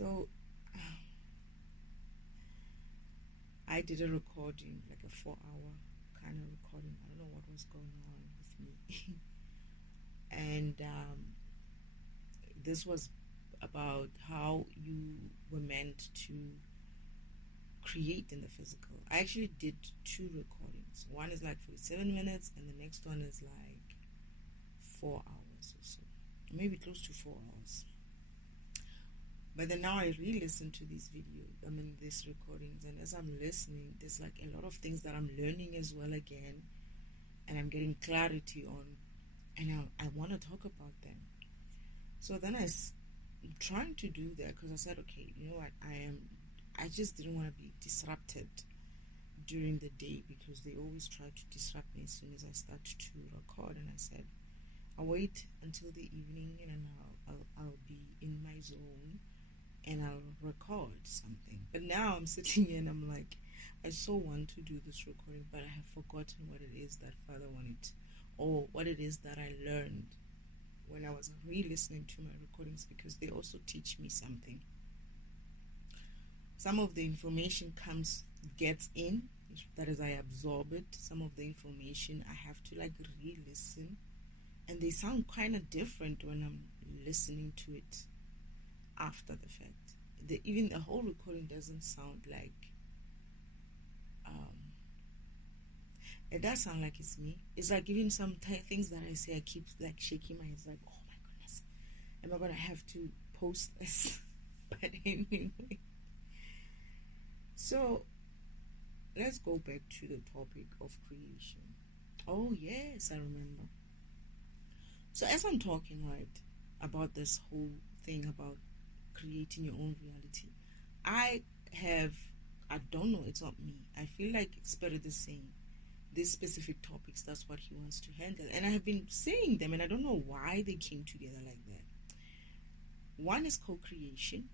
So I did a recording, like a 4-hour kind of recording. I don't know what was going on with me. And this was about how you were meant to create in the physical. I actually did 2 recordings. One is like 47 minutes, and the next one is like 4 hours or so, maybe close to 4 hours. But then now I re-listen to these videos, these recordings, and as I'm listening, there's like a lot of things that I'm learning as well again, and I'm getting clarity on, and I want to talk about them. So then I'm trying to do that because I said, okay, you know what, I just didn't want to be disrupted during the day, because they always try to disrupt me as soon as I start to record. And I said, I'll wait until the evening, and I'll be in my zone, and I'll record something. But now I'm sitting here and I'm like, I so want to do this recording, but I have forgotten what it is that Father wanted, or what it is that I learned when I was re-listening to my recordings, because they also teach me something. Some of the information gets in, that is, I absorb it. Some of the information I have to like re-listen, and they sound kind of different when I'm listening to it after the fact. Even the whole recording doesn't sound like, it does sound like it's me. It's like even some things that I say, I keep like shaking my head, like, oh my goodness, am I gonna have to post this? But anyway, so let's go back to the topic of creation. Oh yes, I remember. So as I'm talking about this whole thing about creating your own reality, I don't know, it's not me. I feel like Spirit is saying these specific topics, that's what he wants to handle. And I have been saying them, and I don't know why they came together like that. One is co-creation.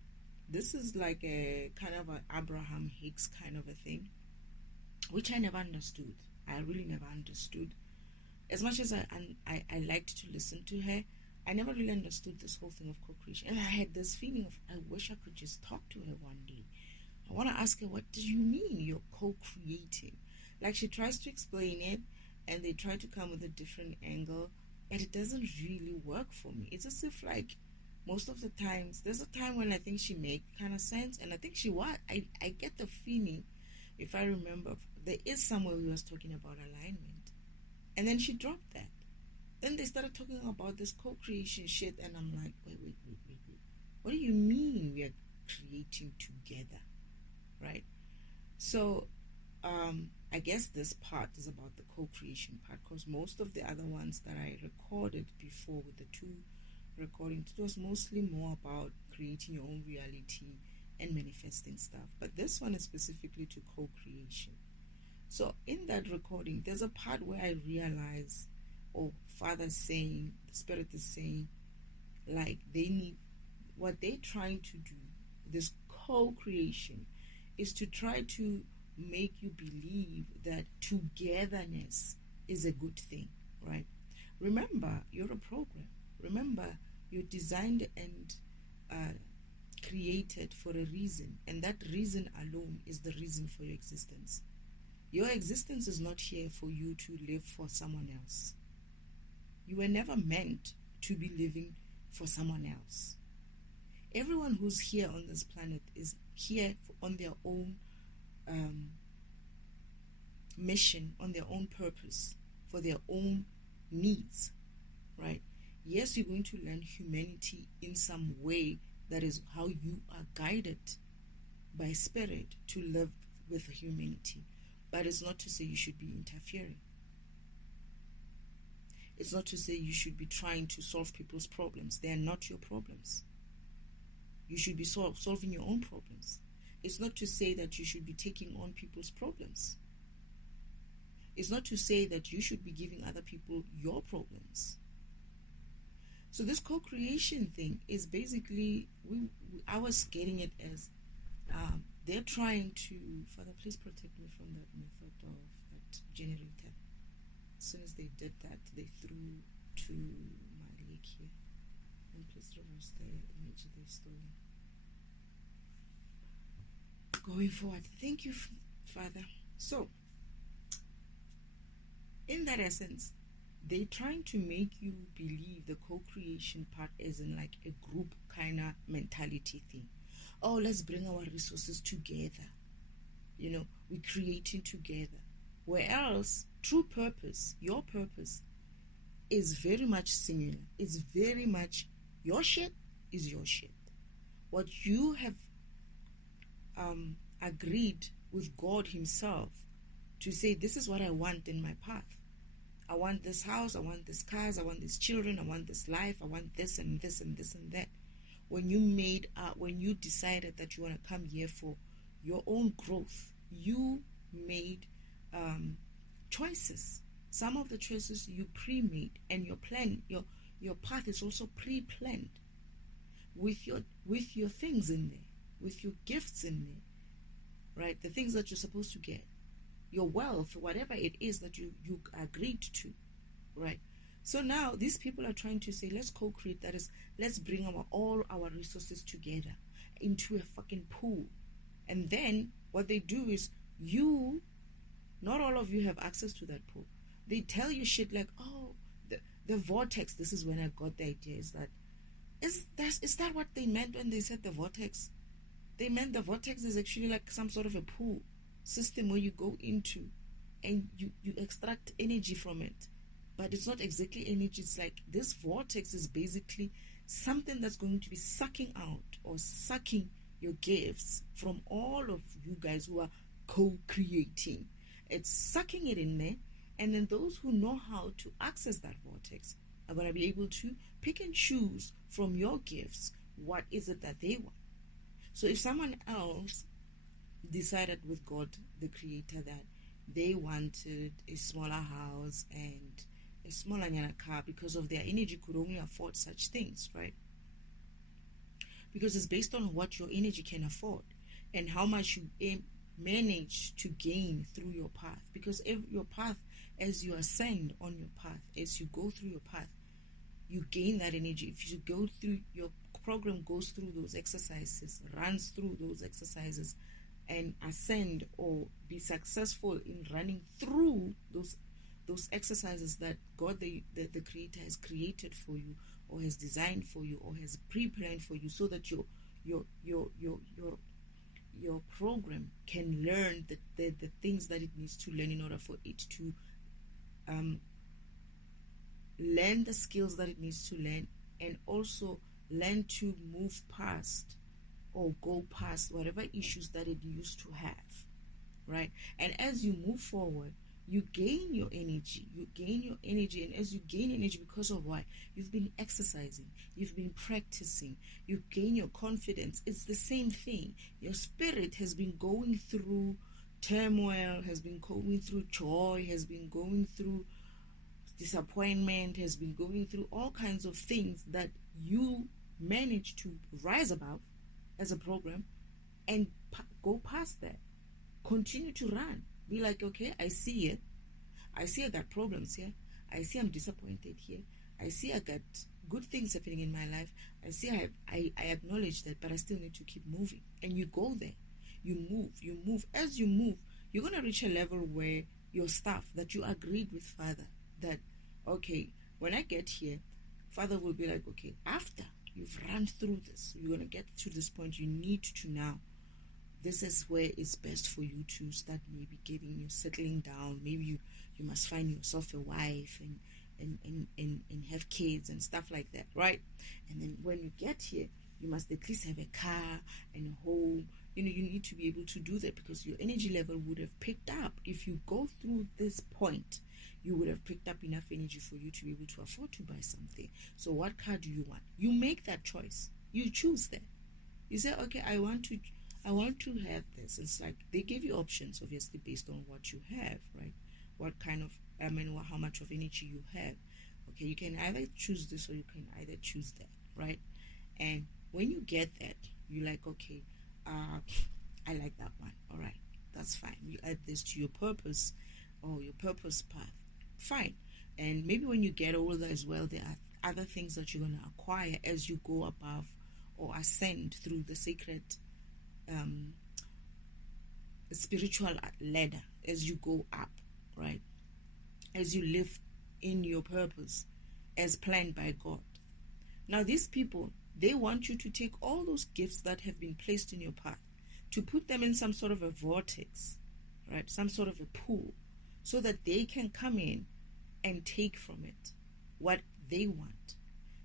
This is like a kind of an Abraham Hicks kind of a thing, which I never understood. I really never understood. As much as I liked to listen to her, I never really understood this whole thing of co-creation. And I had this feeling of, I wish I could just talk to her one day. I want to ask her, what do you mean you're co-creating? Like, she tries to explain it, and they try to come with a different angle, but it doesn't really work for me. It's as if, like, most of the times, there's a time when I think she made kind of sense, and I think she was. I get the feeling, if I remember, there is somewhere we was talking about alignment, and then she dropped that. Then they started talking about this co-creation shit, and I'm like, wait. What do you mean we are creating together, right? So, I guess this part is about the co-creation part, because most of the other ones that I recorded before with the 2 recordings, it was mostly more about creating your own reality and manifesting stuff. But this one is specifically to co-creation. So in that recording, there's a part where I realize, Father's saying, the Spirit is saying, like, they need, what they're trying to do, this co-creation, is to try to make you believe that togetherness is a good thing, right? Remember, you're a program. Remember, you're designed and created for a reason, and that reason alone is the reason for your existence. Your existence is not here for you to live for someone else. You were never meant to be living for someone else. Everyone who's here on this planet is here on their own mission, on their own purpose, for their own needs, right? Yes, you're going to learn humanity in some way. That is how you are guided by Spirit to live with humanity. But it's not to say you should be interfering. It's not to say you should be trying to solve people's problems. They are not your problems. You should be solving your own problems. It's not to say that you should be taking on people's problems. It's not to say that you should be giving other people your problems. So this co-creation thing is basically, I was getting it as they're trying to, Father, please protect me from that method of that generator. As soon as they did that, they threw to my leg here. And please reverse the image they stole. going forward. Thank you, Father. So, in that essence, they're trying to make you believe the co-creation part is in like a group kind of mentality thing. Oh, let's bring our resources together. We're creating together. Whereas true purpose, your purpose, is very much similar. It's very much your shit is your shit. What you have agreed with God Himself to say, this is what I want in my path. I want this house, I want this cars, I want these children, I want this life, I want this and this and this and that. When you decided that you want to come here for your own growth, you made choices. Some of the choices you pre-made, and your plan, your path is also pre-planned with your things in there, with your gifts in there, right? The things that you're supposed to get, your wealth, whatever it is that you agreed to, right? So now these people are trying to say, let's co-create. That is, let's bring all our resources together into a fucking pool. And then what they do is, not all of you have access to that pool. They tell you shit like, oh, the vortex. This is when I got the idea. Is that what they meant when they said the vortex? They meant the vortex is actually like some sort of a pool system where you go into and you extract energy from it. But it's not exactly energy. It's like this vortex is basically something that's going to be sucking out or sucking your gifts from all of you guys who are co-creating. It's sucking it in there, and then those who know how to access that vortex are going to be able to pick and choose from your gifts what is it that they want. So if someone else decided with God, the Creator, that they wanted a smaller house and a smaller car because of their energy could only afford such things, right? Because it's based on what your energy can afford and how much you manage to gain through your path. Because your path, as you ascend on your path, as you go through your path, you gain that energy. If you go through, your program goes through those exercises, runs through those exercises, and ascend or be successful in running through those exercises that God, the Creator, has created for you, or has designed for you, or has pre-planned for you, so that your program can learn the things that it needs to learn in order for it to learn the skills that it needs to learn, and also learn to move past or go past whatever issues that it used to have, right? And as you move forward, you gain your energy. And as you gain energy, because of why? You've been exercising, you've been practicing, you gain your confidence. It's the same thing. Your spirit has been going through turmoil, has been going through joy, has been going through disappointment, has been going through all kinds of things that you manage to rise above as a program, and go past that. Continue to run. Be like, okay, I see it. I see I got problems here. I see I'm disappointed here. I see I got good things happening in my life. I see I acknowledge that, but I still need to keep moving. And you go there. You move. As you move, you're going to reach a level where your stuff that you agreed with Father, that, okay, when I get here, Father will be like, okay, after you've run through this, you're going to get to this point, you need to now, this is where it's best for you to start maybe settling down. Maybe you must find yourself a wife and have kids and stuff like that, right? And then when you get here, you must at least have a car and a home. You need to be able to do that, because your energy level would have picked up. If you go through this point, you would have picked up enough energy for you to be able to afford to buy something. So what car do you want? You make that choice. You choose that. You say, okay, I want to have this. It's like they give you options, obviously, based on what you have, right? What kind of, how much of energy you have. Okay, you can either choose this or you can either choose that, right? And when you get that, you're like, okay, I like that one. All right, that's fine. You add this to your purpose or your purpose path. Fine. And maybe when you get older as well, there are other things that you're going to acquire as you go above or ascend through the sacred spiritual ladder as you go up, right? As you live in your purpose as planned by God. Now, these people, they want you to take all those gifts that have been placed in your path, to put them in some sort of a vortex, right? Some sort of a pool, so that they can come in and take from it what they want.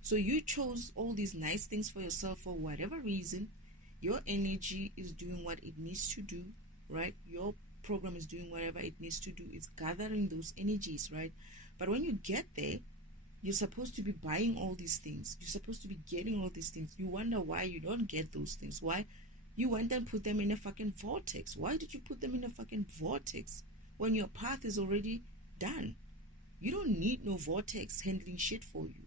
So you chose all these nice things for yourself for whatever reason. Your energy is doing what it needs to do, right? Your program is doing whatever it needs to do. It's gathering those energies, right? But when you get there, you're supposed to be buying all these things. You're supposed to be getting all these things. You wonder why you don't get those things. Why? You went and put them in a fucking vortex. Why did you put them in a fucking vortex when your path is already done? You don't need no vortex handling shit for you,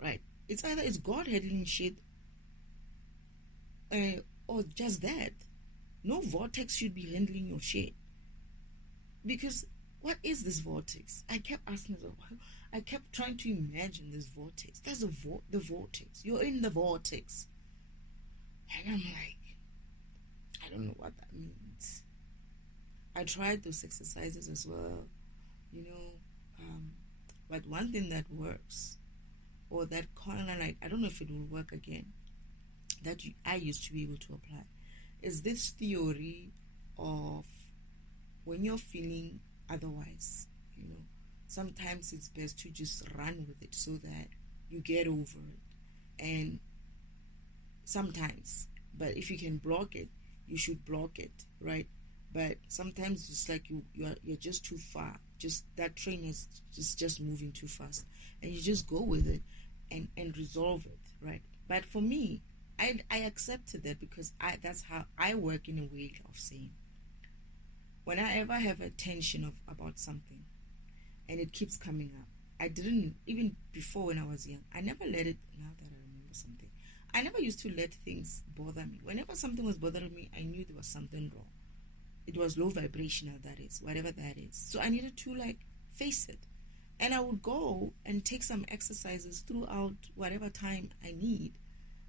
right? It's either it's God handling shit or just that. No vortex should be handling your shit. Because what is this vortex? I kept asking myself, I kept trying to imagine this vortex. That's the vortex. You're in the vortex. And I'm like, I don't know what that means. I tried those exercises as well, but one thing that works, or that kind of like, I don't know if it will work again, that I used to be able to apply, is this theory of when you're feeling otherwise, sometimes it's best to just run with it so that you get over it. And sometimes, but if you can block it, you should block it, right? But sometimes it's like you're just too far. Just that train is just moving too fast, and you just go with it and resolve it, right? But for me, I accepted that, because that's how I work, in a way of saying, when I ever have a tension about something and it keeps coming up, I didn't, even before when I was young, I never let it, now that I remember something, I never used to let things bother me. Whenever something was bothering me, I knew there was something wrong. It was low vibrational, that is, whatever that is. So I needed to face it. And I would go and take some exercises throughout whatever time I need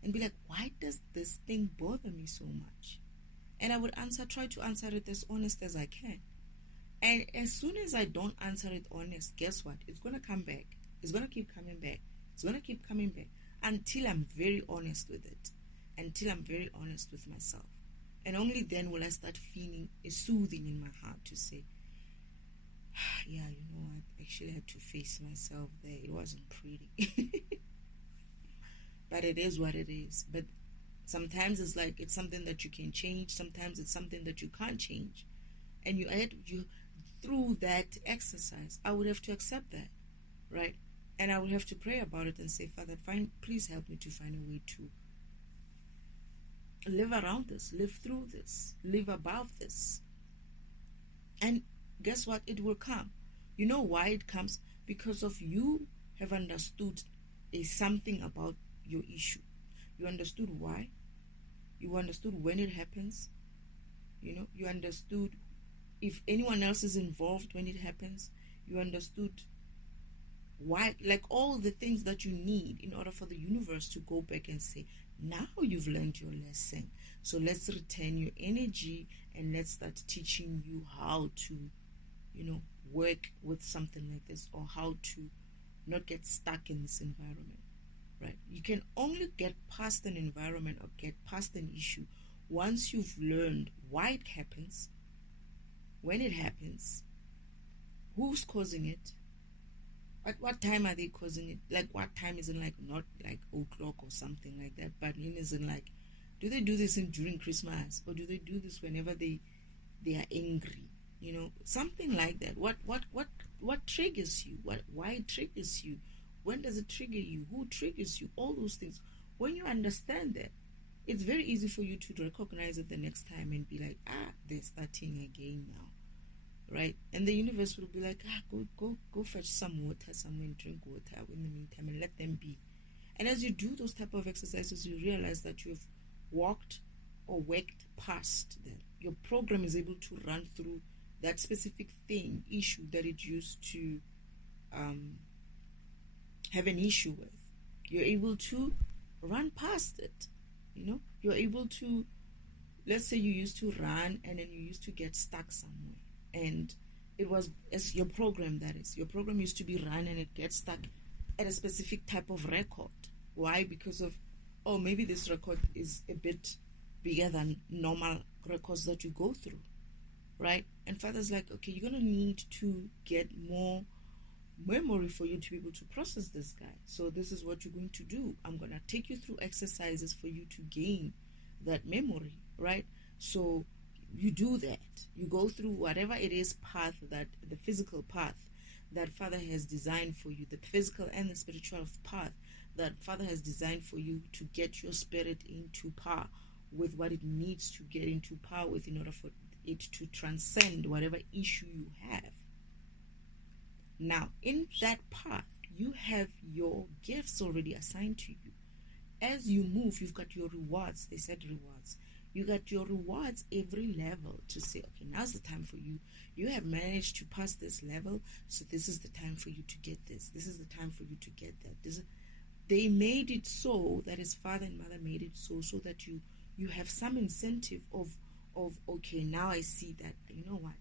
and be like, why does this thing bother me so much? And I would try to answer it as honest as I can. And as soon as I don't answer it honest, guess what? It's going to come back. It's going to keep coming back. It's going to keep coming back until I'm very honest with it, until I'm very honest with myself. And only then will I start feeling a soothing in my heart to say, yeah, you know what? I actually had to face myself there. It wasn't pretty. But it is what it is. But sometimes it's like it's something that you can change. Sometimes it's something that you can't change. And through that exercise, I would have to accept that, right? And I would have to pray about it and say, Father, please help me to find a way to live around this, live through this, live above this. And guess what? It will come. You know why it comes? Because of you have understood something about your issue. You understood why. You understood when it happens. You understood if anyone else is involved when it happens. You understood why, like all the things that you need in order for the universe to go back and say, now you've learned your lesson. So let's return your energy and let's start teaching you how to, work with something like this, or how to not get stuck in this environment, right? You can only get past an environment or get past an issue once you've learned why it happens, when it happens, who's causing it, at what time are they causing it, like what time is it, like not like 0:00 or something like that, but it isn't like, do they do this during Christmas, or do they do this whenever they are angry, something like that. What triggers you, why it triggers you, when does it trigger you, who triggers you, all those things. When you understand that, it's very easy for you to recognize it the next time and be like, they're starting again now, right? And the universe will be like, go fetch some water somewhere and drink water in the meantime and let them be. And as you do those type of exercises, you realize that you've walked or worked past that. Your program is able to run through that specific issue that it used to have an issue with. You're able to run past it. You're able to let's say you used to run and then you used to get stuck somewhere, and it was as your program, that is, your program used to be run and it gets stuck at a specific type of record. Why? Because of, oh, maybe this record is a bit bigger than normal records that you go through, right? And Father's like, okay, you're going to need to get more memory for you to be able to process this guy. So this is what you're going to do. I'm going to take you through exercises for you to gain that memory, right? So you do that. You go through whatever it is path, that the physical path that Father has designed for you, the physical and the spiritual path that Father has designed for you to get your spirit into power with what it needs to get into power with in order for it to transcend whatever issue you have. Now, in that path, you have your gifts already assigned to you. As you move, you've got your rewards. They said rewards. You got your rewards every level to say, okay, now's the time for you. You have managed to pass this level, so this is the time for you to get this. This is the time for you to get that. They made it so that his father and mother made it so that you have some incentive of okay, now I see that, you know what,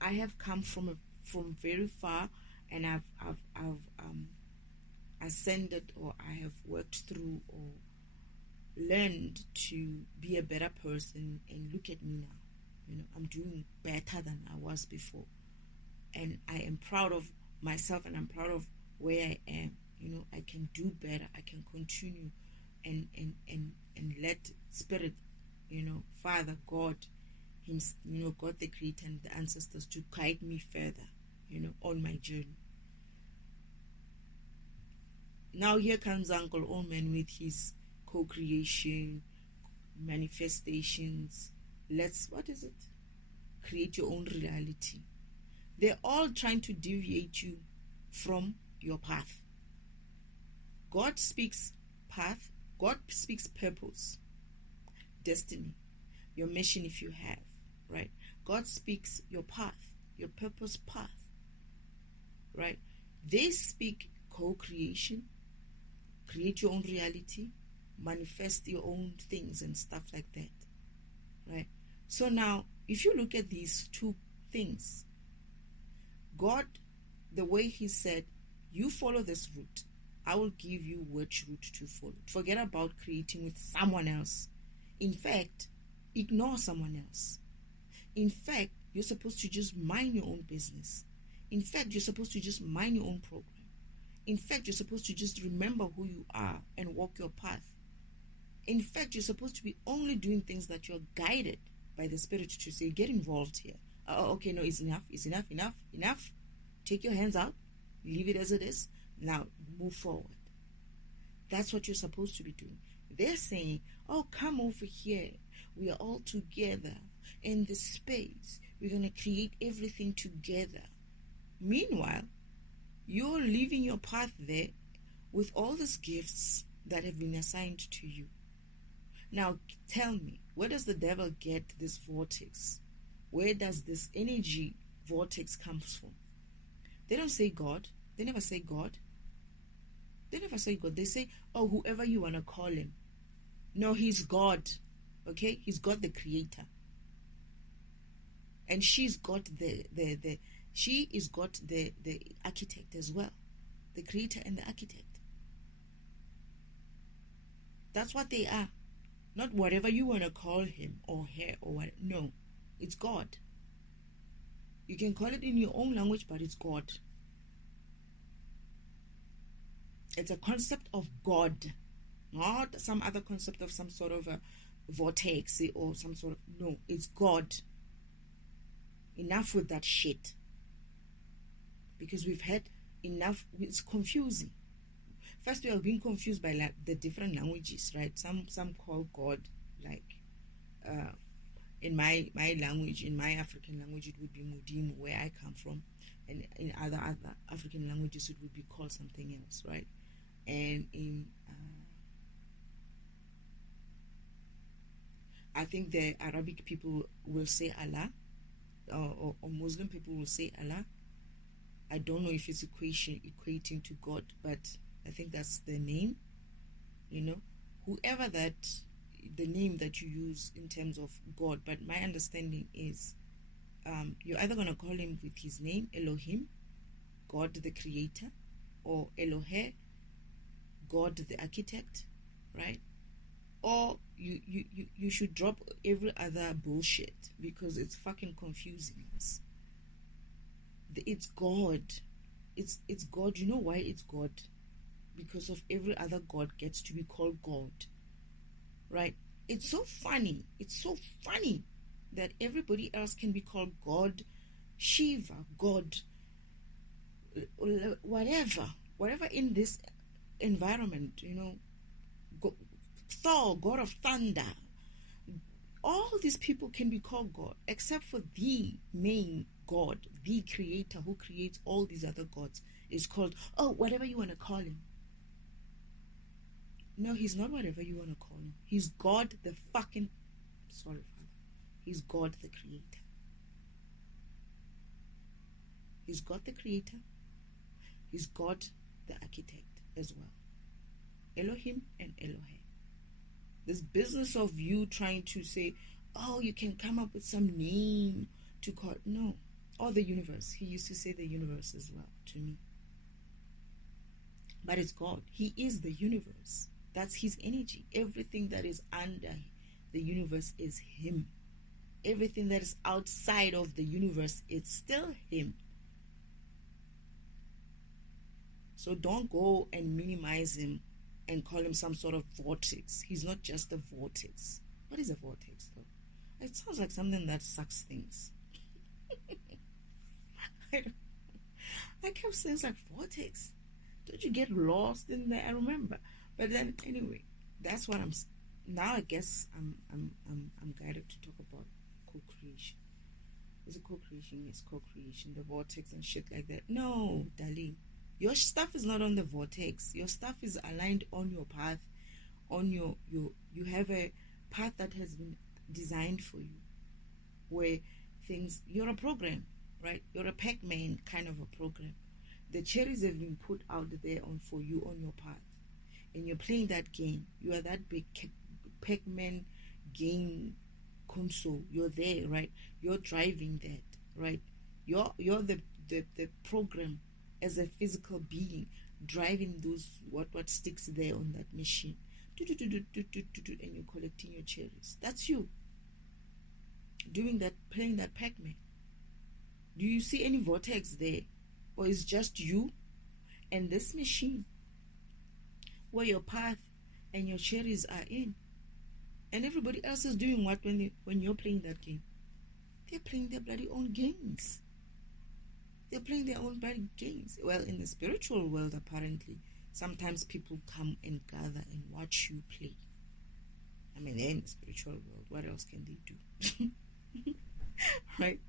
I have come from very far, and I've ascended, or I have worked through or learned to be a better person, and look at me now. You know, I'm doing better than I was before, and I am proud of myself, and I'm proud of where I am. You know, I can do better. I can continue and let Spirit, you know, Father, God, Him, you know, God the Creator and the ancestors, to guide me further, you know, on my journey. Now here comes Uncle Oman with his co-creation, manifestations. What is it? Create your own reality. They're all trying to deviate you from your path. God speaks path. God speaks purpose, destiny, your mission if you have, right? God speaks your path, your purpose path, right? They speak co-creation, create your own reality, manifest your own things and stuff like that, right? So now, if you look at these two things, God, the way He said, you follow this route, I will give you which route to follow. Forget about creating with someone else. In fact, ignore someone else. In fact, you're supposed to just mind your own business. In fact, you're supposed to just mind your own program. In fact, you're supposed to just remember who you are and walk your path. In fact, you're supposed to be only doing things that you're guided by the Spirit to say, get involved here. Okay, no, it's enough. Take your hands out. Leave it as it is. Now, move forward. That's what you're supposed to be doing. They're saying, oh, come over here. We are all together in this space. We're going to create everything together. Meanwhile, you're leaving your path there with all these gifts that have been assigned to you. Now, tell me, where does the devil get this vortex? Where does this energy vortex comes from? They don't say God. They never say God. They never say God. They say, oh, whoever you want to call him. No, he's God. Okay? He's God the Creator. And she's got she is God the architect as well. The Creator and the architect. That's what they are. Not whatever you want to call him or her or what. No. It's God. You can call it in your own language, but it's God. It's a concept of God, not some other concept of some sort of a vortex or some sort of... No, it's God. Enough with that shit. Because we've had enough. It's confusing. First, we are being confused by the different languages, right? Some call God, like in my language, in my African language, it would be Mudimu, where I come from, and in other African languages, it would be called something else, right? And in I think the Arabic people will say Allah, or Muslim people will say Allah. I don't know if it's equating to God, but I think that's the name. You know, whoever that the name that you use in terms of God, but my understanding is you're either going to call him with his name, Elohim, God the creator, or Elohe, God the architect, right? Or you should drop every other bullshit because it's fucking confusing us. It's God. It's God. You know why it's God? Because of every other God gets to be called God, right? It's so funny. It's so funny that everybody else can be called God, Shiva, God, whatever in this environment, you know, Thor, God of thunder. All these people can be called God, except for the main God, the creator who creates all these other gods, is called, whatever you want to call him. No, he's not whatever you want to call him. He's God the fucking, sorry, Father. He's God the creator. He's God the creator. He's God the architect as well. Elohim and Elohe. This business of you trying to say, you can come up with some name to call, no. Or the universe. He used to say the universe as well to me. But it's God. He is the universe. That's his energy. Everything that is under the universe is him. Everything that is outside of the universe, it's still him. So don't go and minimize him and call him some sort of vortex. He's not just a vortex. What is a vortex though? It sounds like something that sucks things. I kept saying it's like vortex. Don't you get lost in there? I remember. But then anyway, that's what I'm now. I guess I'm guided to talk about co-creation. Is it co-creation? Yes, co-creation. The vortex and shit like that. No, Dali. Your stuff is not on the vortex. Your stuff is aligned on your path. On you have a path that has been designed for you. Where you're a program, right? You're a Pac-Man kind of a program. The cherries have been put out there for you on your path. And you're playing that game. You are that big Pac-Man game console. You're there, right? You're driving that, right? You're the program as a physical being driving those what sticks there on that machine. And you're collecting your cherries. That's you. Doing that, playing that Pac-Man. Do you see any vortex there? Or is just you and this machine where your path and your cherries are in? And everybody else is doing what when you're playing that game? They're playing their bloody own games. They're playing their own bloody games. Well, in the spiritual world, apparently, sometimes people come and gather and watch you play. I mean, they're in the spiritual world. What else can they do? Right?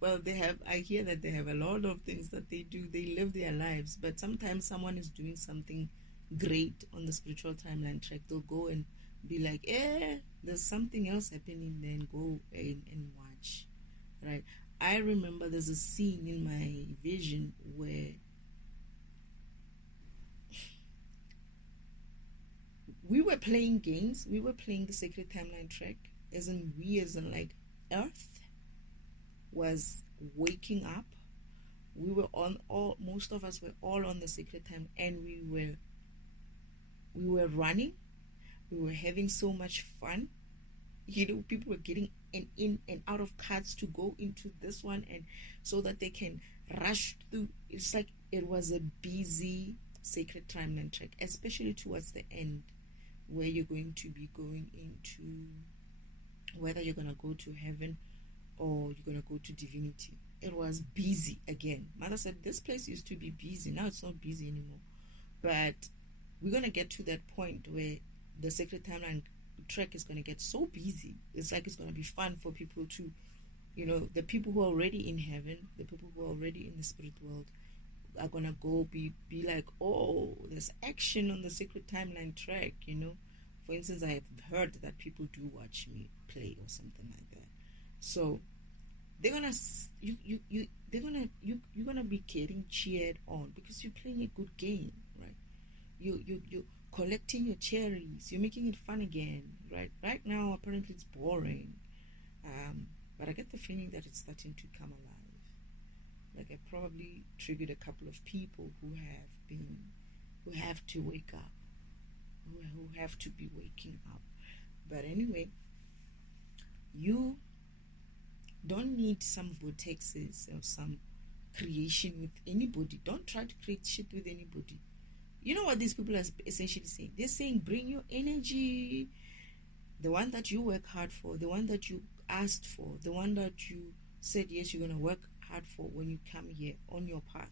Well, I hear that they have a lot of things that they do. They live their lives. But sometimes someone is doing something great on the spiritual timeline track. They'll go and be like, there's something else happening there, and go and watch. Right? I remember there's a scene in my vision where we were playing games. We were playing the sacred timeline track, as in like Earth was waking up. We were most of us were all on the sacred time, and we were running. We were having so much fun. People were getting in and out of carts to go into this one, and so that they can rush through. It's like it was a busy sacred timeline track, especially towards the end, where you're going to be going into whether you're going to go to heaven or you're going to go to divinity. It was busy again. Mother said this place used to be busy. Now it's not busy anymore. But we're going to get to that point where the sacred timeline track is going to get so busy. It's like it's going to be fun for people to, the people who are already in heaven, the people who are already in the spirit world are going to go be like, oh, there's action on the sacred timeline track, For instance, I have heard that people do watch me play or something like that. So they're gonna you're gonna be getting cheered on because you're playing a good game, right? You collecting your cherries. You're making it fun again. Right now, apparently it's boring. But I get the feeling that it's starting to come alive. Like I probably triggered a couple of people who have to wake up, who have to be waking up. But anyway, you don't need some vortexes or some creation with anybody. Don't try to create shit with anybody. You know what these people are essentially saying? They're saying bring your energy, the one that you work hard for, the one that you asked for, the one that you said yes you're going to work hard for when you come here on your path.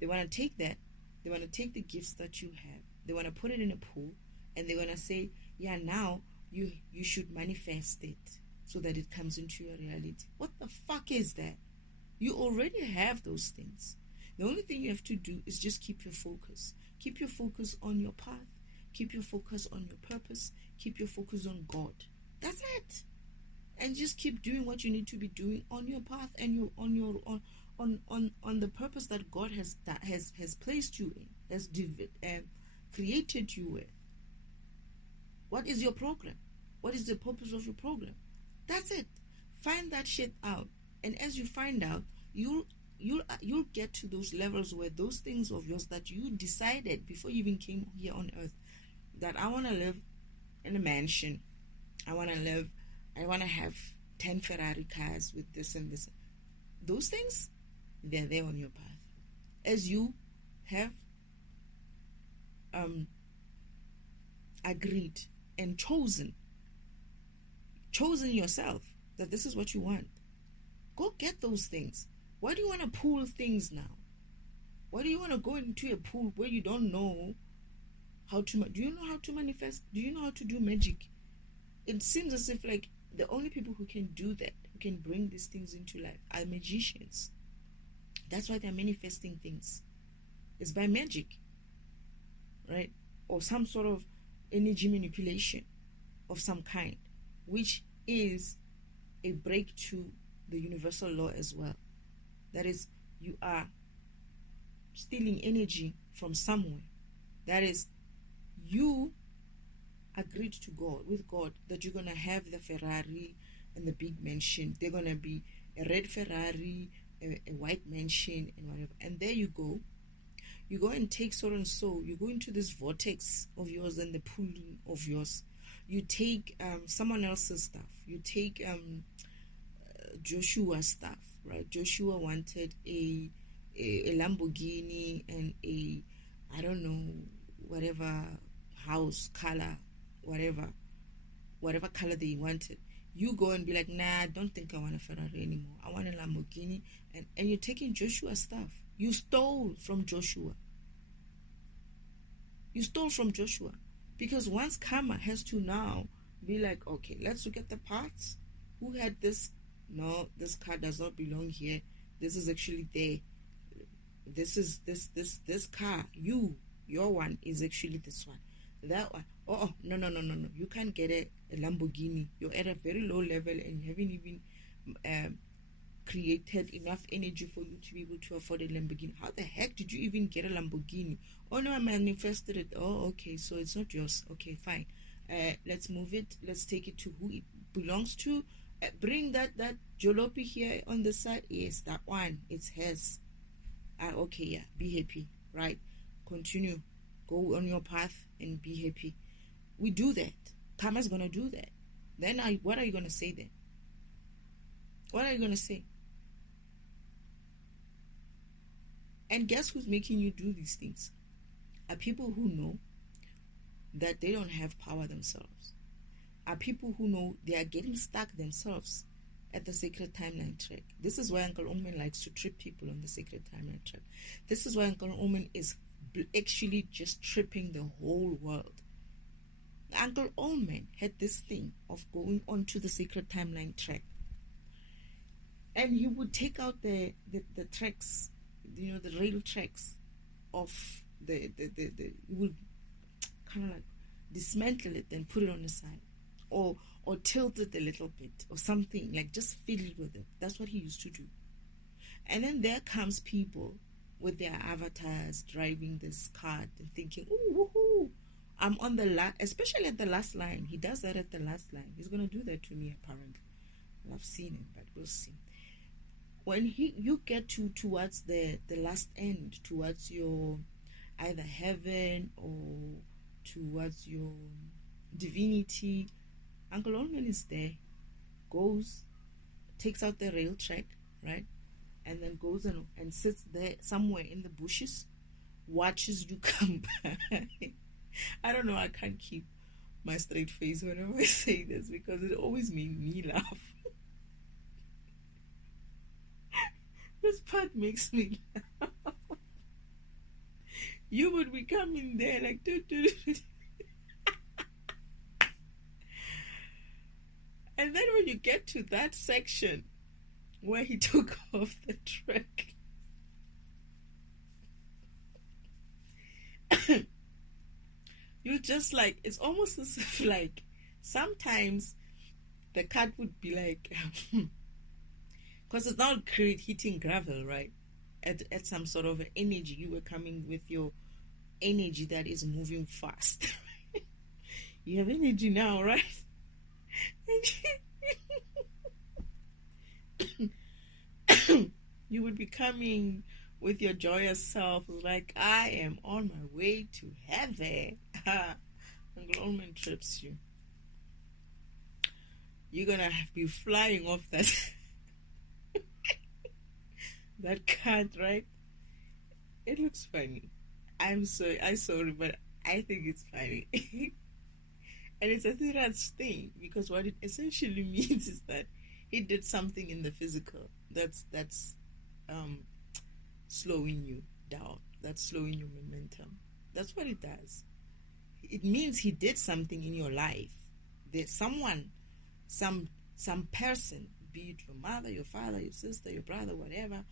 They want to take that. They want to take the gifts that you have. They want to put it in a pool, and they're going to say, yeah, now you should manifest it so that it comes into your reality. What the fuck is that? You already have those things. The only thing you have to do is just keep your focus. Keep your focus on your path. Keep your focus on your purpose. Keep your focus on God. That's it. And just keep doing what you need to be doing on your path and on the purpose that God has placed you in, has created you with. What is your program? What is the purpose of your program? That's it. Find that shit out, and as you find out, you'll get to those levels where those things of yours that you decided before you even came here on earth, that I want to live in a mansion, I want to have 10 Ferrari cars with this and this. Those things, they're there on your path. As you have agreed and chosen yourself that this is what you want, go get those things. Why do you want to pull things now? Why do you want to go into a pool where you don't know how to? Do you know how to manifest? Do you know how to do magic? It seems as if like the only people who can do that, who can bring these things into life, are magicians. That's why they're manifesting things. It's by magic, right? Or some sort of energy manipulation of some kind, which is a break to the universal law as well. That is, you are stealing energy from somewhere. That is, you agreed to God, with God, that you're going to have the Ferrari and the big mansion. They're going to be a red Ferrari, a white mansion, and whatever. And there you go. You go and take so and so. You go into this vortex of yours and the pool of yours. You take someone else's stuff. You take Joshua's stuff, right? Joshua wanted a Lamborghini and a, I don't know, whatever house color, whatever color they wanted. You go and be like, nah, I don't think I want a Ferrari anymore. I want a Lamborghini. And you're taking Joshua's stuff. You stole from Joshua. You stole from Joshua. Because once karma has to now be like, okay, let's look at the parts. Who had this? No, this car does not belong here. This is actually there. This is this car. Your one is actually this one. That one. Oh, no. You can't get a Lamborghini. You're at a very low level and you haven't even created enough energy for you to be able to afford a Lamborghini. How the heck did you even get a Lamborghini? Oh, no, I manifested it. Oh, okay, so it's not yours. Okay, fine. Let's move it. Let's take it to who it belongs to. Bring that jalopy here on the side. Yes, that one. It's hers. Okay, yeah. Be happy. Right. Continue. Go on your path and be happy. We do that. Karma's going to do that. Then what are you going to say then? What are you going to say? And guess who's making you do these things? Are people who know that they don't have power themselves. Are people who know they are getting stuck themselves at the sacred timeline track. This is why Uncle Omen likes to trip people on the sacred timeline track. This is why Uncle Omen is actually just tripping the whole world. Uncle Omen had this thing of going onto the sacred timeline track, and he would take out the tracks, the rail tracks of the he would kind of like dismantle it and put it on the side, or tilt it a little bit or something, like just fiddle with it. That's what he used to do. And then there comes people with their avatars driving this cart and thinking, ooh, woohoo, I'm on the last, especially at the last line. He does that at the last line. He's gonna do that to me apparently. Well, I've seen it, but we'll see. When you get towards the last end, towards your either heaven or towards your divinity, Uncle Olman is there, goes, takes out the rail track, right? And then goes and sits there somewhere in the bushes, watches you come by. I don't know, I can't keep my straight face whenever I say this because it always made me laugh. This part makes me laugh. You would be coming there like and then when you get to that section where he took off the track, you just like, it's almost as if like sometimes the cat would be like because it's not great hitting gravel, right? At some sort of energy, you were coming with your energy that is moving fast. You have energy now, right? You would be coming with your joyous self, like, I am on my way to heaven. Uncle Olman trips you. You're gonna be flying off that that cat, right? It looks funny. I'm sorry, but I think it's funny. And it's a serious thing because what it essentially means is that he did something in the physical that's slowing you down, that's slowing your momentum. That's what it does. It means he did something in your life. There's someone, some person, be it your mother, your father, your sister, your brother, whatever,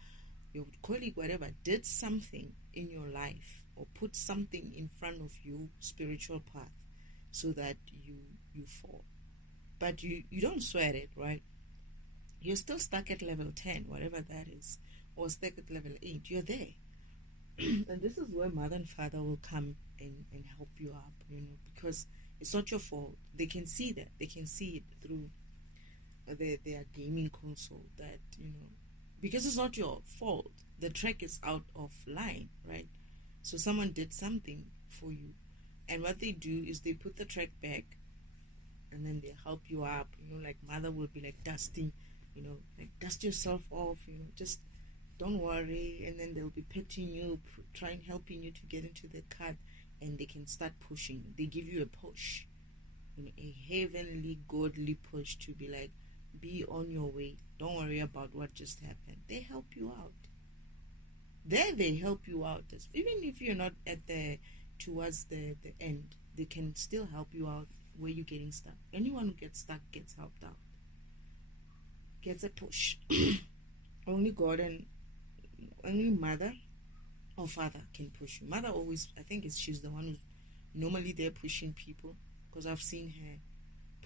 your colleague, whatever, did something in your life or put something in front of your spiritual path so that you fall. But you don't sweat it, right? You're still stuck at level 10, whatever that is, or stuck at level 8. You're there. And this is where mother and father will come and help you up, because it's not your fault. They can see that. They can see it through their gaming console that, because it's not your fault. The track is out of line, right? So someone did something for you. And what they do is they put the track back and then they help you up, like mother will be like dusting, like dust yourself off, just don't worry. And then they'll be petting you, trying, helping you to get into the car, and they can start pushing. They give you a push, a heavenly, godly push to be like, be on your way. Don't worry about what just happened. They help you out. There they help you out. Even if you're not towards the end, they can still help you out where you're getting stuck. Anyone who gets stuck gets helped out. Gets a push. Only God and only mother or father can push you. Mother always, I think she's the one who's normally there pushing people, because I've seen her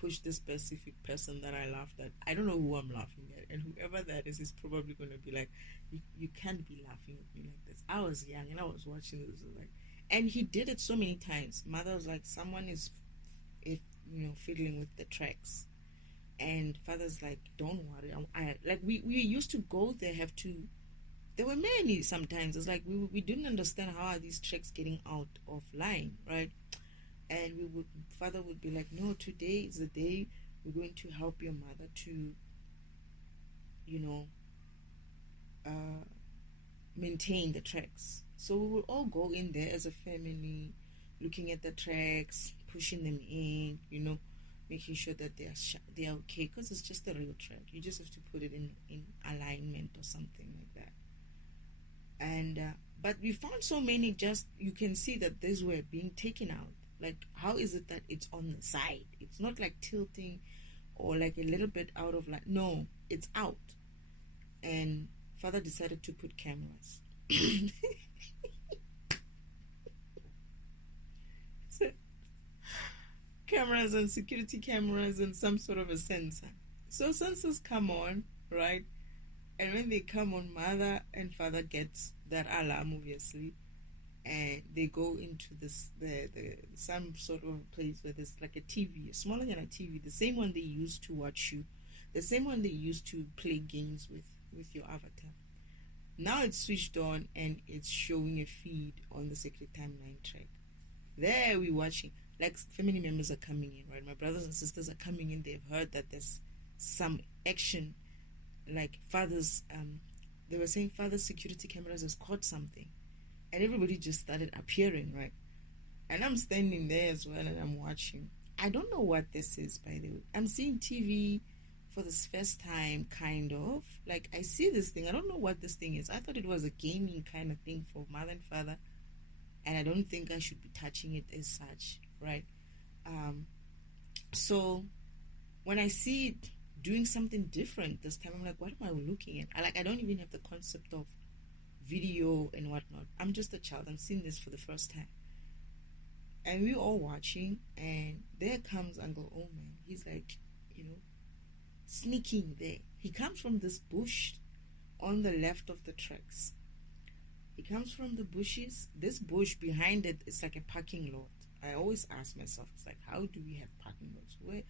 push this specific person that I laughed at. I don't know who I'm laughing at, and whoever that is probably going to be like, you can't be laughing at me like this. I was young and I was watching this, like, and he did it so many times. Mother was like, someone is fiddling with the tracks, and father's like, don't worry. We used to go there, there were many sometimes. It's like we didn't understand how are these tracks getting out of line, right? And father would be like, no, today is the day we're going to help your mother to maintain the tracks. So we will all go in there as a family, looking at the tracks, pushing them in, making sure that they are okay, because it's just a real track. You just have to put it in alignment or something like that. And but we found so many, just you can see that these were being taken out. Like, how is it that it's on the side? It's not like tilting or like a little bit out of line. No, it's out. And father decided to put cameras. So, cameras and security cameras and some sort of a sensor. So sensors come on, right? And when they come on, mother and father get that alarm, obviously. and they go into this the some sort of place where there's like a TV, smaller than a TV, the same one they used to watch you, the same one they used to play games with your avatar. Now it's switched on and it's showing a feed on the Secret Timeline track. There we're watching, like family members are coming in, right? My brothers and sisters are coming in. They've heard that there's some action, like father's. They were saying father's security cameras has caught something, and everybody just started appearing, right? And I'm standing there as well, and I'm watching. I don't know what this is, by the way. I'm seeing TV for this first time, kind of. Like, I see this thing. I don't know what this thing is. I thought it was a gaming kind of thing for mother and father, and I don't think I should be touching it as such, right? So when I see it doing something different this time, I'm like, what am I looking at? I don't even have the concept of video and whatnot. I'm just a child. I'm seeing this for the first time. And we're all watching, and there comes Uncle Oman. He's like, sneaking there. He comes from this bush on the left of the tracks. He comes from the bushes. This bush behind it is like a parking lot. I always ask myself, it's like, how do we have parking lots? Where?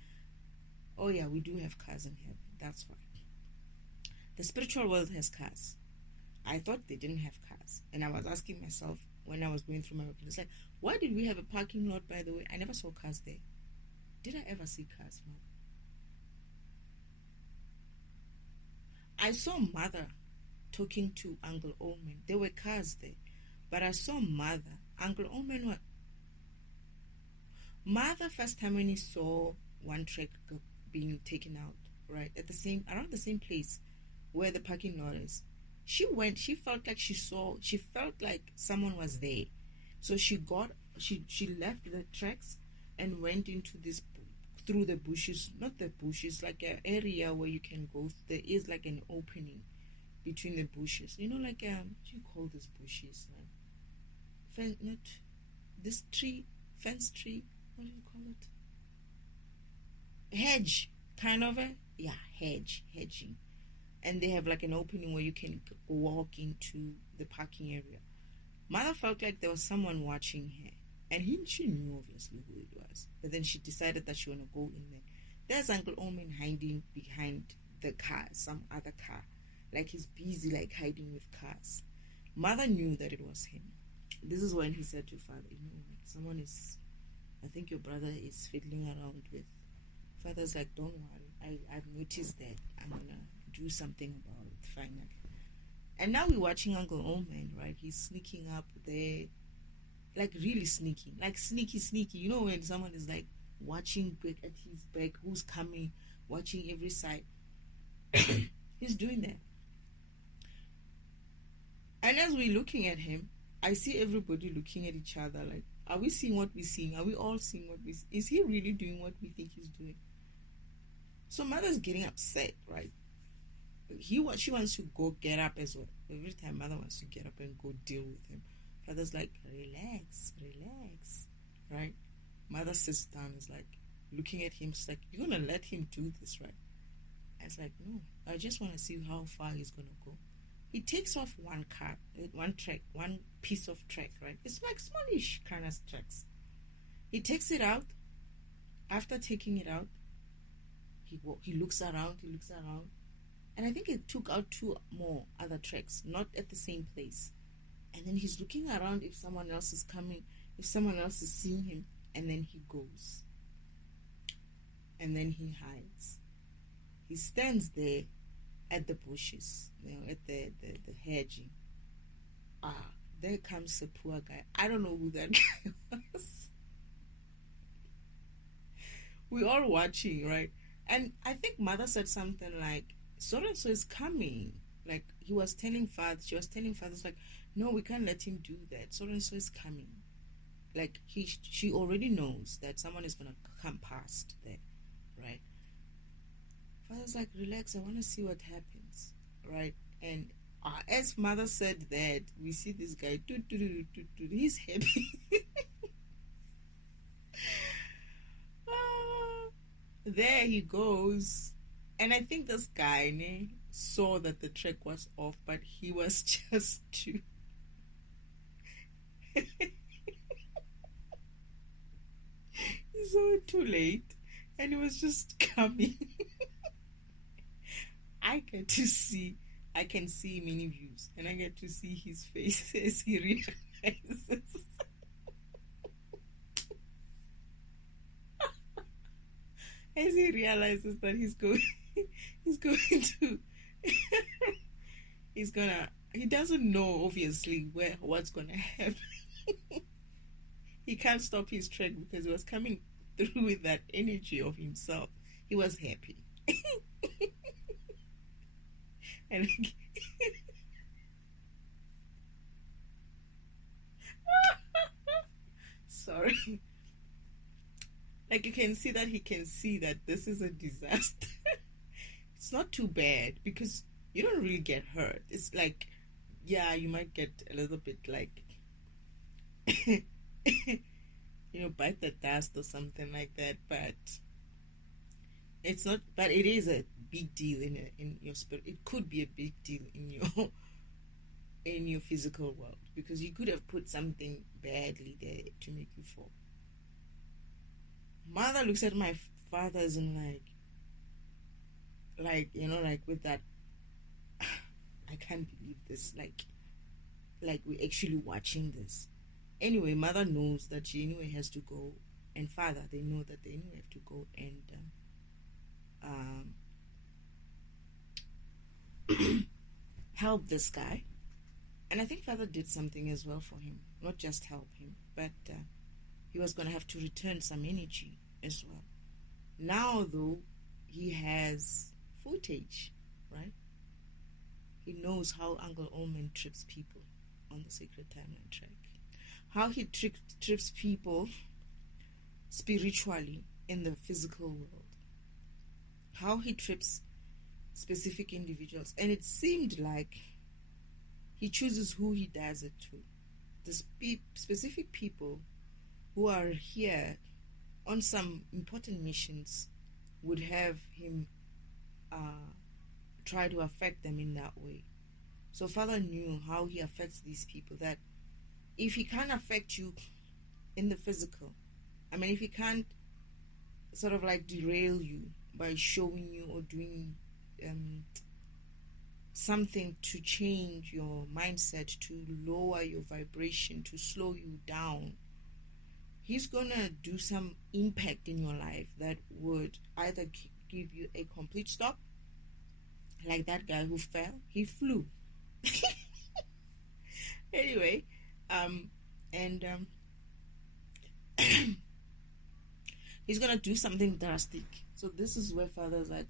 Oh yeah, we do have cars in heaven. That's why. The spiritual world has cars. I thought they didn't have cars. And I was asking myself when I was going through my work, it's like, why did we have a parking lot, by the way? I never saw cars there. Did I ever see cars, Mom? I saw Mother talking to Uncle Oman. There were cars there. But I saw Mother. Uncle Oman, what? Mother, first time when he saw one truck being taken out, right, around the same place where the parking lot is, she felt like someone was there. So she left the tracks and went into through the bushes, not the bushes, like an area where you can go. There is like an opening between the bushes. Like, what do you call these bushes? Like, not this tree, fence tree, what do you call it? Hedge, kind of hedging. And they have like an opening where you can walk into the parking area. Mother felt like there was someone watching her. And she knew obviously who it was. But then she decided that she want to go in there. There's Uncle Oman hiding behind the car, some other car. Like he's busy like hiding with cars. Mother knew that it was him. This is when he said to father, I think your brother is fiddling around with. Father's like, don't worry. I've noticed that. I'm going to do something about it finally. And now we're watching Uncle Oman, right? He's sneaking up there. Like really sneaky. Like sneaky. When someone is like watching back at his back, who's coming, watching every side. He's doing that. And as we're looking at him, I see everybody looking at each other like, are we seeing what we're seeing? Are we all seeing what we see? Is he really doing what we think he's doing? So Mother's getting upset, right? She wants to go get up as well. Every time Mother wants to get up and go deal with him, Father's like, relax, right? Mother sits down, is like looking at him. She's like, you're gonna let him do this, right? I was like, no, I just want to see how far he's gonna go. He takes off one piece of track, right? It's like smallish kind of tracks. He takes it out. After taking it out, he looks around, and I think he took out 2 more other tracks, not at the same place. And then he's looking around if someone else is coming, if someone else is seeing him, and then he goes. And then he hides. He stands there at the bushes, at the hedging. There comes the poor guy. I don't know who that guy was. We're all watching, right? And I think Mother said something like, so-and-so is coming. Like, she was telling father, it's like, no, we can't let him do that. So-and-so is coming. Like, she already knows that someone is going to come past there, right? Father's like, relax, I want to see what happens, right? And as Mother said that, we see this guy, he's happy. There he goes. And I think this guy saw that the track was off, but he was just too So too late, and it was just coming. I get to see, I can see many views, and I get to see his face as he realizes, as he realizes that he's going to, he's gonna, he doesn't know obviously what's gonna happen. He can't stop his track because he was coming through with that energy of himself. He was happy, and sorry, like you can see that he can see that this is a disaster. It's not too bad because you don't really get hurt. It's like, yeah, you might get a little bit like, bite the dust or something like that, but it's not. But it is a big deal in your spirit. It could be a big deal in your in your physical world because you could have put something badly there to make you fall. Mother looks at my fathers and like with that, I can't believe this, like we're actually watching this. Anyway, mother knows that she anyway has to go, and father, they know that they anyway have to go and help this guy. And I think father did something as well for him, not just help him, but he was going to have to return some energy as well. Now, though, he has footage, right? He knows how Uncle Omen trips people on the Sacred Timeline track. How he trips people spiritually in the physical world. How he trips specific individuals. And it seemed like he chooses who he does it to. The specific people who are here on some important missions would have him try to affect them in that way. So father knew how he affects these people, that if he can't affect you in the physical, I mean, if he can't sort of like derail you by showing you or doing something to change your mindset, to lower your vibration, to slow you down, he's gonna do some impact in your life that would either give you a complete stop, like that guy who fell, he flew. Anyway, and he's gonna do something drastic. So this is where father's like,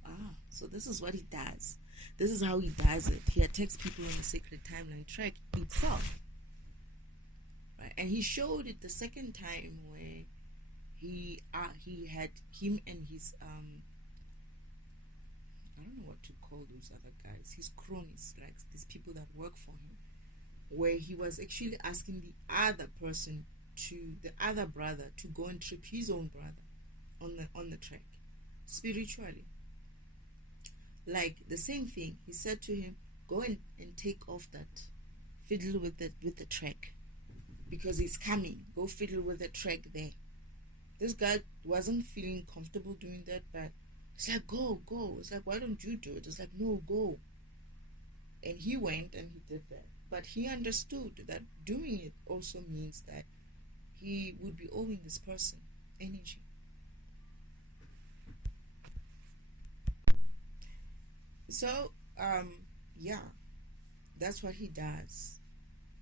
so this is what he does. This is how he does it. He attacks people on the Sacred Timeline track itself. Right? And he showed it the second time where he had him and his I don't know what to call those other guys, his cronies, like these people that work for him, where he was actually asking the other brother to go and trip his own brother on the track spiritually. Like the same thing, he said to him, go and take off that fiddle with the track, because he's coming. Go fiddle with the track there. This guy wasn't feeling comfortable doing that, but it's like, go. It's like, why don't you do it? It's like, no, go. And he went and he did that. But he understood that doing it also means that he would be owing this person energy. So, yeah, that's what he does.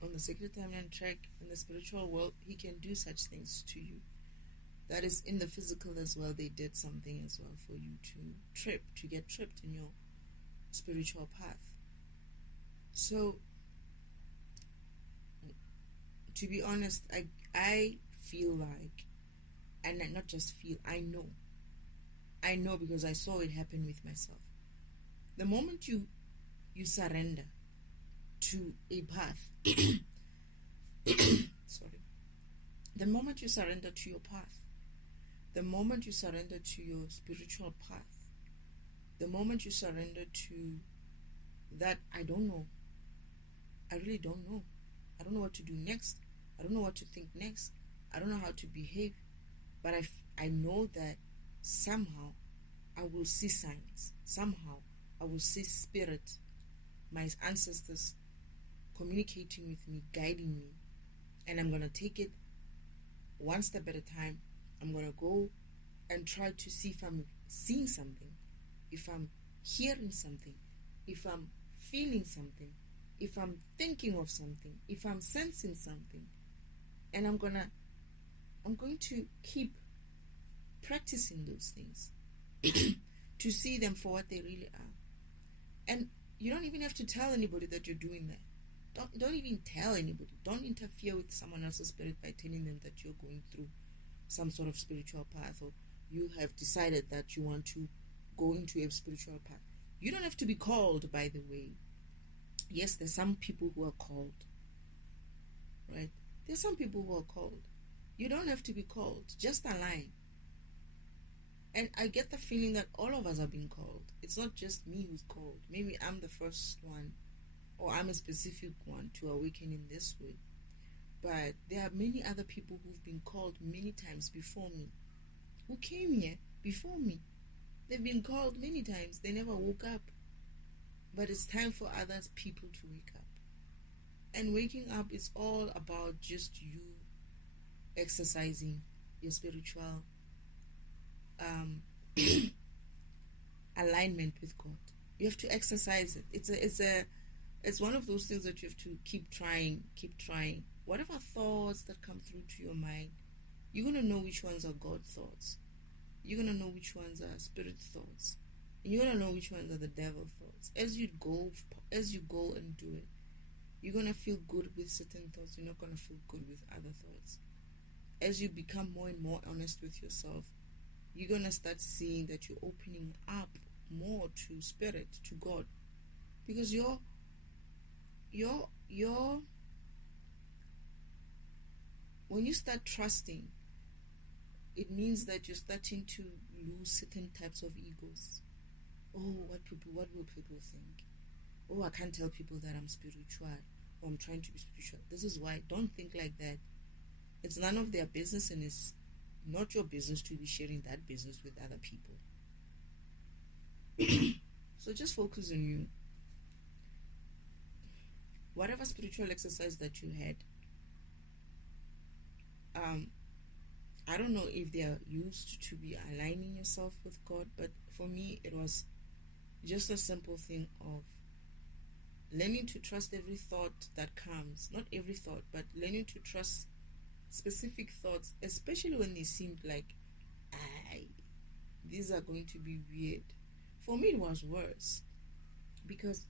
On the Sacred Timeline track, in the spiritual world, he can do such things to you. That is, in the physical as well, they did something as well for you to get tripped in your spiritual path. So, to be honest, I feel like, and not just feel, I know because I saw it happen with myself. The moment you surrender to a path, sorry, the moment you surrender to your path, the moment you surrender to your spiritual path, the moment you surrender to that, I don't know, I really don't know, I don't know what to do next, I don't know what to think next. I don't know how to behave. But I know that somehow I will see signs. Somehow I will see spirit, my ancestors communicating with me, guiding me. And I'm going to take it one step at a time. I'm going to go and try to see if I'm seeing something, if I'm hearing something, if I'm feeling something, if I'm thinking of something, if I'm sensing something. And I'm going to keep practicing those things to see them for what they really are. And you don't even have to tell anybody that you're doing that. Don't even tell anybody. Don't interfere with someone else's spirit by telling them that you're going through some sort of spiritual path, or you have decided that you want to go into a spiritual path. You don't have to be called, by the way. Yes, there's some people who are called, right? There's some people who are called. You don't have to be called. Just align. And I get the feeling that all of us are being called. It's not just me who's called. Maybe I'm the first one, or I'm a specific one to awaken in this way. But there are many other people who've been called many times before me, who came here before me. They've been called many times. They never woke up. But it's time for other people to wake up. And waking up is all about just you exercising your spiritual alignment with God. You have to exercise it. It's one of those things that you have to keep trying. Whatever thoughts that come through to your mind, you're gonna know which ones are God thoughts. You're gonna know which ones are spirit thoughts, and you're gonna know which ones are the devil thoughts. As you go and do it, you're gonna feel good with certain thoughts. You're not gonna feel good with other thoughts. As you become more and more honest with yourself, you're going to start seeing that you're opening up more to spirit, to God. Because when you start trusting, it means that you're starting to lose certain types of egos. Oh, what will people think? Oh, I can't tell people that I'm spiritual, or I'm trying to be spiritual. This is why, don't think like that. It's none of their business, and it's not your business to be sharing that business with other people. So just focus on you. Whatever spiritual exercise that you had, I don't know if they are used to be aligning yourself with God, but for me it was just a simple thing of learning to trust every thought that comes. Not every thought, but learning to trust specific thoughts, especially when they seemed like, these are going to be weird. For me, it was worse because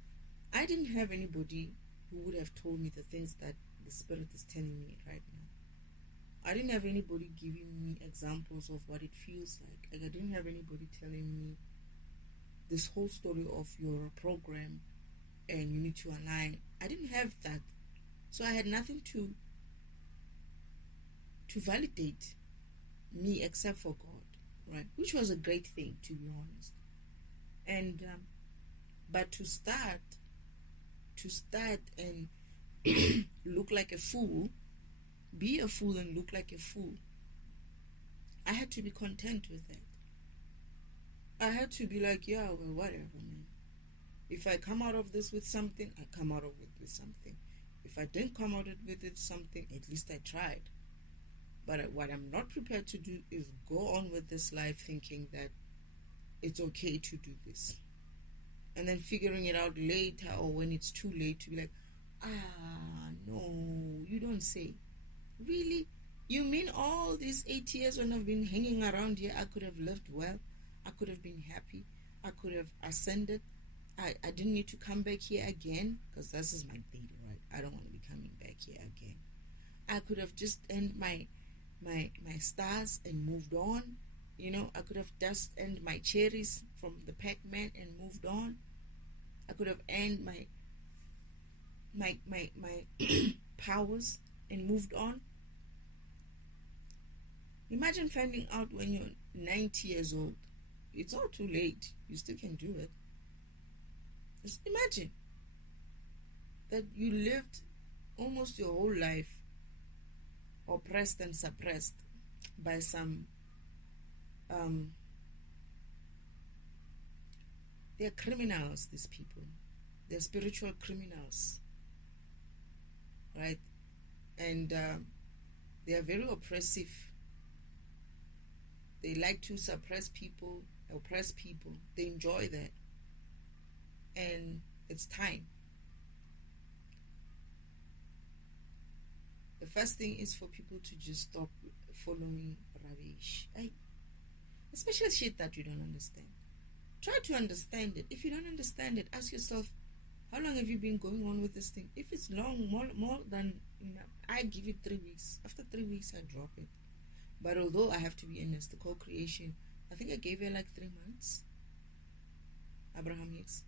I didn't have anybody who would have told me the things that the Spirit is telling me right now. I didn't have anybody giving me examples of what it feels like. I didn't have anybody telling me this whole story of your program and you need to align. I didn't have that. So I had nothing to validate me except for God, right? Which was a great thing, to be honest. And but to start and look like a fool, be a fool and look like a fool, I had to be content with that. I had to be like, yeah, well, whatever, man. If I come out of this with something, I come out of it with something. If I didn't come out with it something, at least I tried. But what I'm not prepared to do is go on with this life thinking that it's okay to do this. And then figuring it out later, or when it's too late, to be like, no, you don't say. Really? You mean all these 8 years when I've been hanging around here, I could have lived well? I could have been happy? I could have ascended? I didn't need to come back here again? Because this is my thing, right? I don't want to be coming back here again. I could have just ended my stars and moved on. I could have just ended my cherries from the Pac-Man and moved on. I could have ended my powers and moved on. Imagine finding out when you're 90 years old. It's not too late. You still can do it. Just imagine that you lived almost your whole life oppressed and suppressed by some they're criminals, these people. They're spiritual criminals, right? And they are very oppressive. They like to suppress people, oppress people. They enjoy that. And it's time. The first thing is for people to just stop following rubbish. Especially shit that you don't understand. Try to understand it. If you don't understand it, ask yourself, how long have you been going on with this thing? If it's long, more than, I give it 3 weeks. After 3 weeks, I drop it. But although I have to be honest, the co-creation, I think I gave it like 3 months. Abraham Hicks.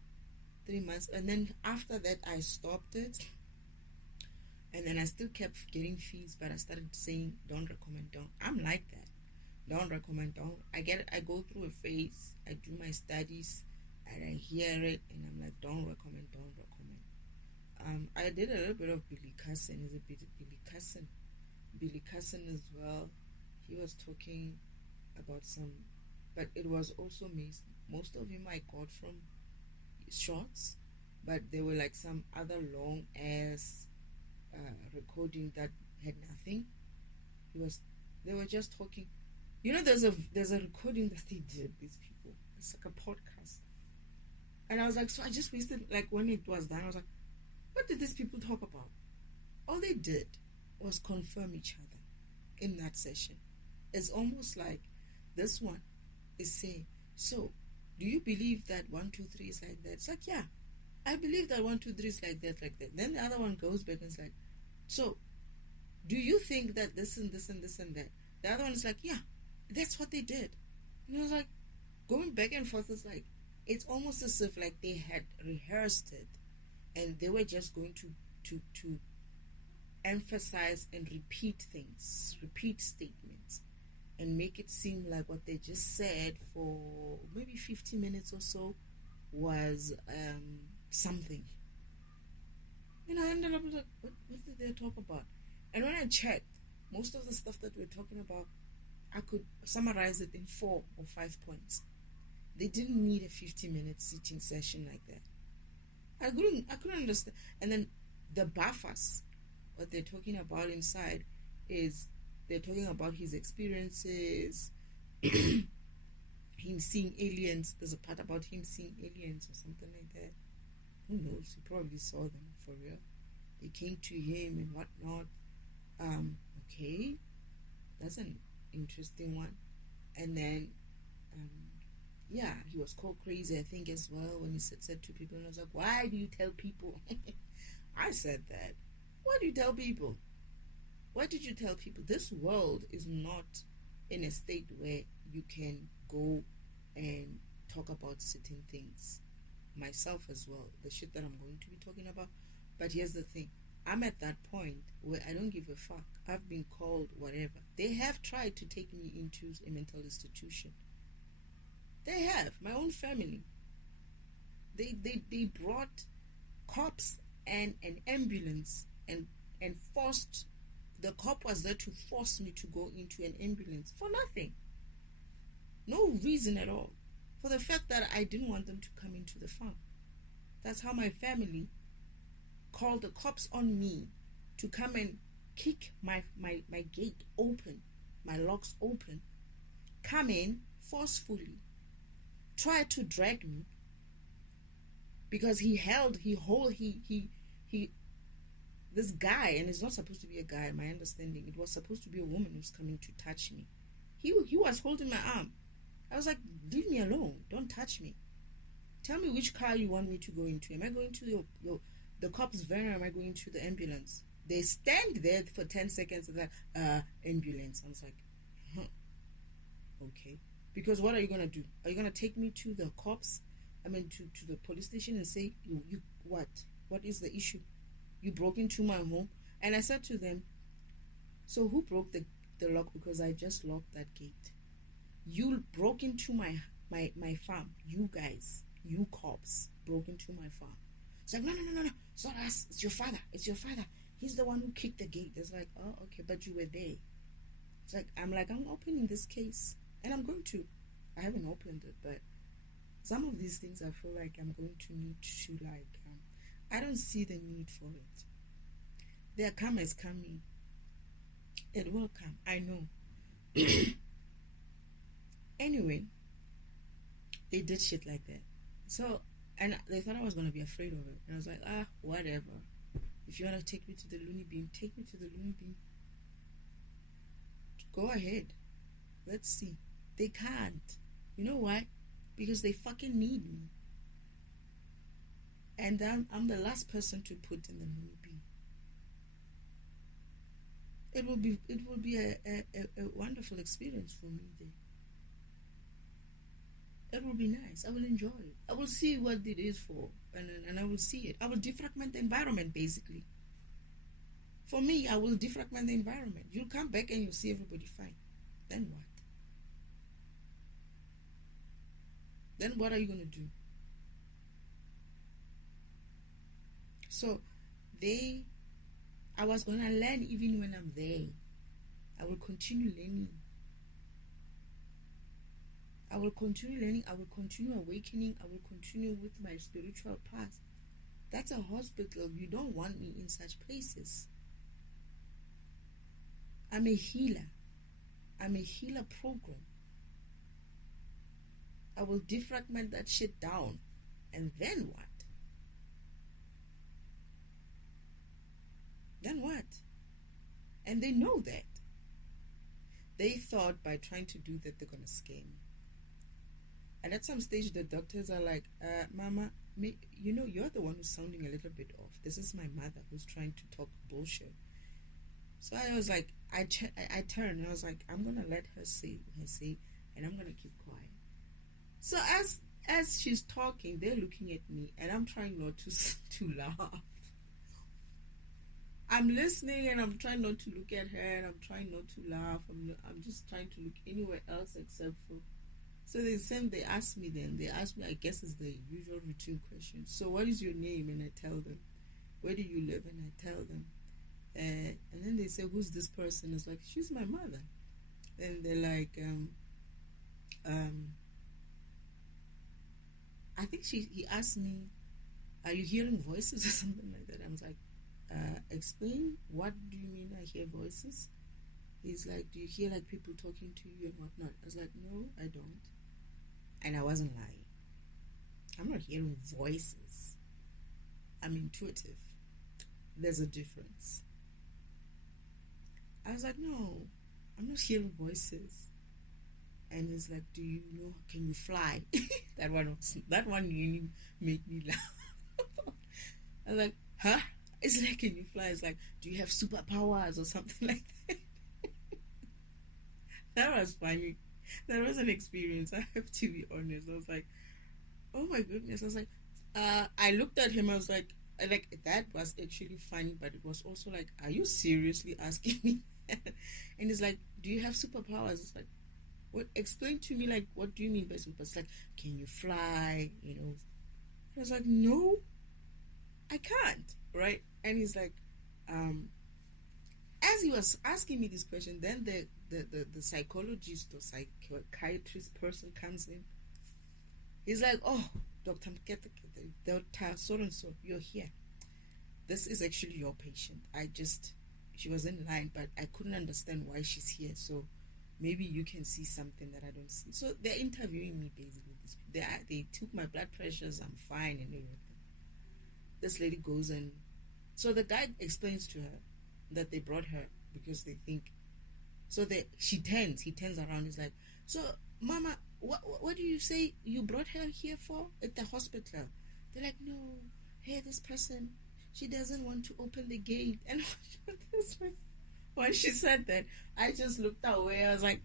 3 months. And then after that, I stopped it. And then I still kept getting feeds, but I started saying, don't recommend, don't. I'm like that. Don't recommend, don't. I go through a phase. I do my studies, and I hear it, and I'm like, don't recommend, don't recommend. I did a little bit of Billy Cousin. Is it Billy Cousin? Billy Cousin as well. He was talking about some, but it was also mixed. Most of him I got from shorts, but there were like some other long ass recording that had nothing. They were just talking. There's a recording that they did, these people. It's like a podcast. And I was like, so I just wasted, like when it was done, I was like, what did these people talk about? All they did was confirm each other in that session. It's almost like this one is saying, so do you believe that 1, 2, 3 is like that? It's like, yeah, I believe that 1, 2, 3 is like that, like that. Then the other one goes back and is like, so do you think that this and this and this and that? The other one is like, yeah, that's what they did. And I was like, going back and forth is like, it's almost as if like they had rehearsed it and they were just going to emphasize and repeat things, repeat statements, and make it seem like what they just said for maybe 50 minutes or so was something. And I ended up like, what did they talk about? And when I checked, most of the stuff that we're talking about, I could summarize it in 4 or 5 points. They didn't need a 50-minute sitting session like that. I couldn't understand. And then the buffers, what they're talking about inside is they're talking about his experiences, him seeing aliens. There's a part about him seeing aliens or something like that. Who knows? He probably saw them for real. They came to him and whatnot. Okay, that's an interesting one. And then yeah, he was called crazy, I think, as well, when he said to people, and I was like, why do you tell people? I said that. Why do you tell people? Why did you tell people? This world is not in a state where you can go and talk about certain things. Myself as well, the shit that I'm going to be talking about. But here's the thing. I'm at that point where I don't give a fuck. I've been called whatever. They have tried to take me into a mental institution. They have. My own family. They brought cops and an ambulance and forced. The cop was there to force me to go into an ambulance for nothing. No reason at all. For the fact that I didn't want them to come into the farm. That's how my family called the cops on me to come and kick my gate open, my locks open, come in forcefully, try to drag me, because this guy, and it's not supposed to be a guy, my understanding, it was supposed to be a woman who's coming to touch me. He was holding my arm. I was like, leave me alone, don't touch me. Tell me which car you want me to go into. Am I going to the cop's van, or am I going to the ambulance? They stand there for 10 seconds and like, ambulance. I was like, okay. Because what are you going to do? Are you going to take me to the cops? I mean, to the police station and say, you what? What is the issue? You broke into my home. And I said to them, so who broke the lock? Because I just locked that gate. You broke into my farm. You guys, you cops broke into my farm. It's like, no, it's not us. It's your father. He's the one who kicked the gate. It's like, oh, okay, but you were there. It's like, I'm opening this case. And I'm going to. I haven't opened it, but some of these things I feel like I'm going to need to, like, I don't see the need for it. Their karma is coming. It will come. I know. Anyway, they did shit like that. So, and they thought I was going to be afraid of it. And I was like, whatever. If you want to take me to the loony bin, take me to the loony bin. Go ahead. Let's see. They can't. You know why? Because they fucking need me. And I'm the last person to put in the loony bin. It will be a wonderful experience for me there. It will be nice. I will enjoy it. I will see what it is for, and I will see it. I will defragment the environment, basically. For me, I will defragment the environment. You'll come back and you'll see everybody fine. Then what? Then what are you going to do? So, I was going to learn even when I'm there. I will continue learning. I will continue learning. I will continue awakening. I will continue with my spiritual path. That's a hospital. You don't want me in such places. I'm a healer. I'm a healer program. I will defragment that shit down. And then what? Then what? And they know that. They thought by trying to do that, they're going to scare me. And at some stage, the doctors are like, Mama, you're the one who's sounding a little bit off. This is my mother who's trying to talk bullshit. So I was like, I turned and I was like, I'm going to let her say, and I'm going to keep quiet. So as she's talking, they're looking at me, and I'm trying not to laugh. I'm listening, and I'm trying not to look at her, and I'm trying not to laugh. I'm just trying to look anywhere else except for. So they asked me, I guess it's the usual routine question. So what is your name? And I tell them. Where do you live? And I tell them. And then they say, who's this person? It's like, she's my mother. And they're like, I think he asked me, are you hearing voices or something like that? I was like, explain, what do you mean I hear voices? He's like, do you hear like people talking to you and whatnot? I was like, no, I don't. And I wasn't lying. I'm not hearing voices. I'm intuitive. There's a difference. I was like, no, I'm not hearing voices. And he's like, do you know, can you fly? that one really made me laugh. I was like, huh? It's like, can you fly? It's like, do you have superpowers or something like that? That was funny. That was an experience. I have to be honest. I was like, oh my goodness. I was like, I looked at him. I was like, that was actually funny, but it was also like, are you seriously asking me that? And he's like, do you have superpowers? It's like, what? Explain to me, like, what do you mean by superpowers? It's like, can you fly? You know? I was like, no, I can't, right? And he's like, as he was asking me this question, then the psychologist or psychiatrist person comes in. He's like, oh, Dr. So-and-so, you're here. This is actually your patient. She was in line, but I couldn't understand why she's here. So maybe you can see something that I don't see. So they're interviewing me basically. They took my blood pressures. I'm fine and everything. This lady goes and so the guy explains to her that they brought her because they think. So he turns around. He's like, so Mama, what do you say you brought her here for at the hospital? They're like, no, hey, this person, she doesn't want to open the gate. And when she said that, I just looked away. I was like,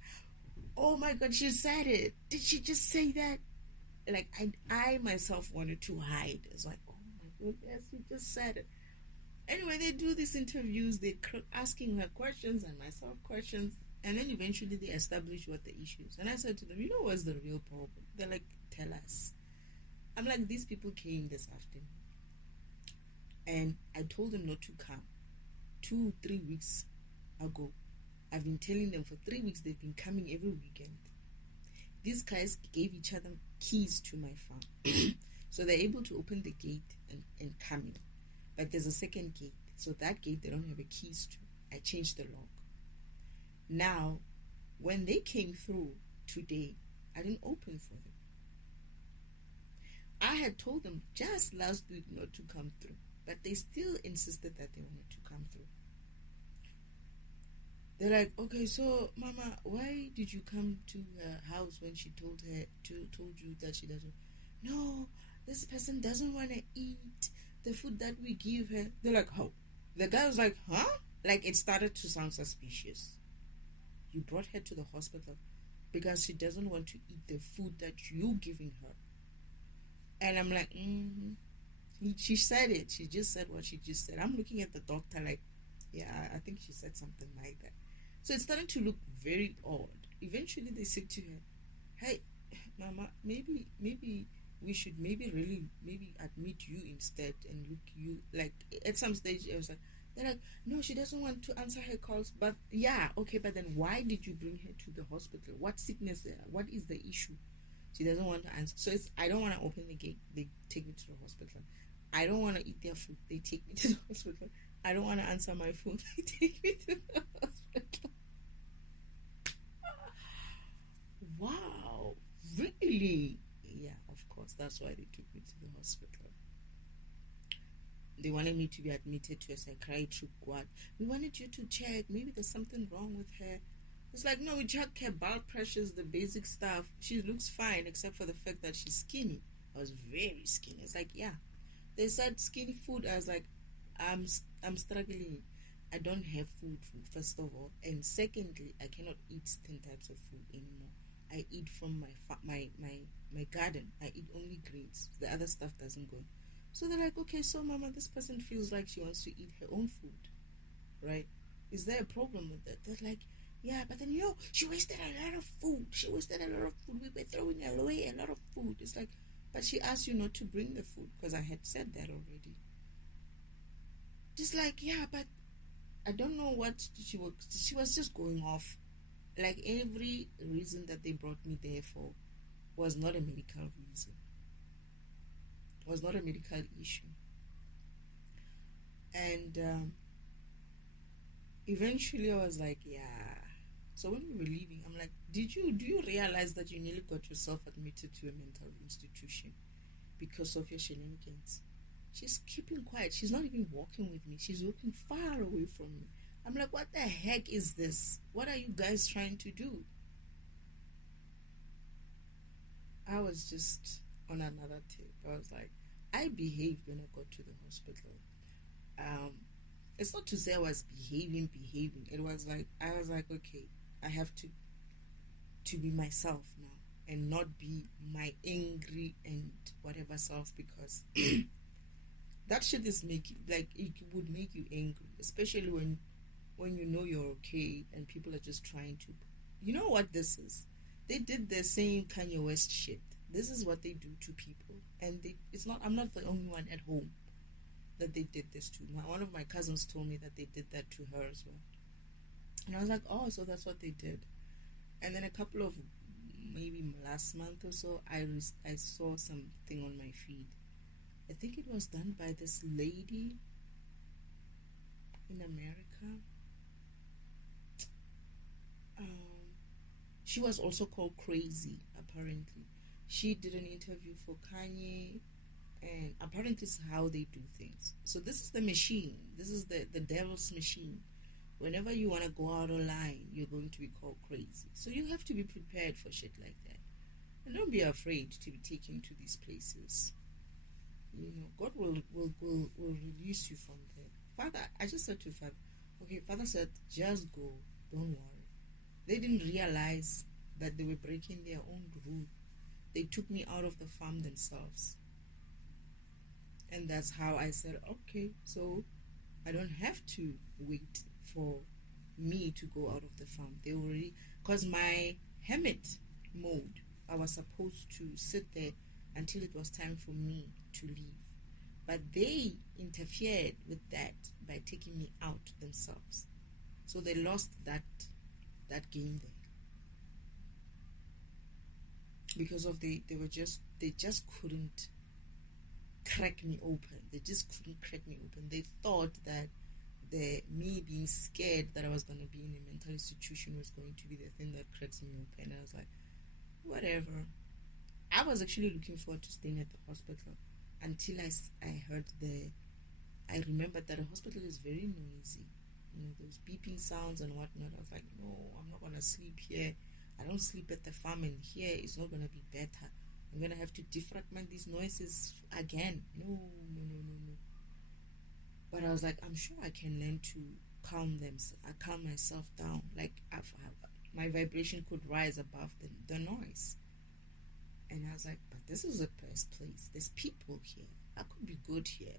oh my God, she said it. Did she just say that? Like, I myself wanted to hide. It's like, oh my goodness, she just said it. Anyway, they do these interviews. They're asking her questions and myself questions. And then eventually they establish what the issue is. And I said to them, you know what's the real problem? They're like, tell us. I'm like, these people came this afternoon. And I told them not to come. 2-3 weeks ago. I've been telling them for 3 weeks. They've been coming every weekend. These guys gave each other keys to my farm. So they're able to open the gate and come in. But there's a second gate. So that gate they don't have a keys to. I changed the lock. Now, when they came through today, I didn't open for them. I had told them just last week not to come through. But they still insisted that they wanted to come through. They're like, okay, so Mama, why did you come to her house when she told you that she doesn't? No, this person doesn't want to eat the food that we give her. They're like, how? The guy was like, huh? Like, it started to sound suspicious. You brought her to the hospital because she doesn't want to eat the food that you're giving her. And I'm like, She said it. She just said what she just said. I'm looking at the doctor like, yeah, I think she said something like that. So it's starting to look very odd. Eventually they said to her, hey, Mama, maybe we should really admit you instead and look you like at some stage. I was like, they're like, no, she doesn't want to answer her calls. But yeah, okay, but then why did you bring her to the hospital? What sickness? What is the issue? She doesn't want to answer. So I don't want to open the gate. They take me to the hospital. I don't want to eat their food. They take me to the hospital. I don't want to answer my phone. They take me to the hospital. Wow, really? Yeah, of course. That's why they took me to the hospital. They wanted me to be admitted to a psychiatric ward. We wanted you to check. Maybe there's something wrong with her. It's like, no, we checked her blood pressures, the basic stuff. She looks fine, except for the fact that she's skinny. I was very skinny. It's like, yeah. They said skinny food. I was like, I'm struggling. I don't have food, first of all. And secondly, I cannot eat 10 types of food anymore. I eat from my garden. I eat only greens. The other stuff doesn't go. So they're like, okay, so Mama, this person feels like she wants to eat her own food, right? Is there a problem with that? They're like, yeah, but then, she wasted a lot of food. We were throwing away a lot of food. It's like, but she asked you not to bring the food because I had said that already. Just like, yeah, but I don't know what she was just going off. Like, every reason that they brought me there for was not a medical reason. Was not a medical issue. And eventually I was like, yeah. So when we were leaving, I'm like, do you realize that you nearly got yourself admitted to a mental institution because of your shenanigans? She's keeping quiet. She's not even walking with me. She's walking far away from me. I'm like, what the heck is this? What are you guys trying to do? I was just on another tip. I was like, I behaved when I got to the hospital. It's not to say I was behaving. It was like, I was like, okay, I have to be myself now and not be my angry and whatever self, because that shit is it would make you angry, especially when you know you're okay and people are just trying to, you know what this is? They did the same Kanye West shit. This is what they do to people, and I'm not the only one at home that they did this to. One of my cousins told me that they did that to her as well. And I was like, oh, so that's what they did. And then a couple of, maybe last month or so, I saw something on my feed. I think it was done by this lady in America. She was also called Crazy, apparently. She did an interview for Kanye, and apparently this is how they do things. So this is the machine. This is the devil's machine. Whenever you want to go out of line, you're going to be called crazy. So you have to be prepared for shit like that. And don't be afraid to be taken to these places. God will release you from there. Father, I just said to Father, okay, Father said, just go, don't worry. They didn't realize that they were breaking their own rule. They took me out of the farm themselves. And that's how I said, okay, so I don't have to wait for me to go out of the farm. They already, because my hermit mode, I was supposed to sit there until it was time for me to leave. But they interfered with that by taking me out themselves. So they lost that game there. Because of they just couldn't crack me open. They just couldn't crack me open. They thought that me being scared that I was going to be in a mental institution was going to be the thing that cracks me open. I was like, whatever. I was actually looking forward to staying at the hospital until I heard I remembered that a hospital is very noisy. Those beeping sounds and whatnot. I was like, no, I'm not going to sleep here. I don't sleep at the farm, and here it's not going to be better. I'm going to have to defragment these noises again. No. But I was like, I'm sure I can learn to calm myself down. Like, my vibration could rise above the noise. And I was like, but this is a best place. There's people here. I could be good here.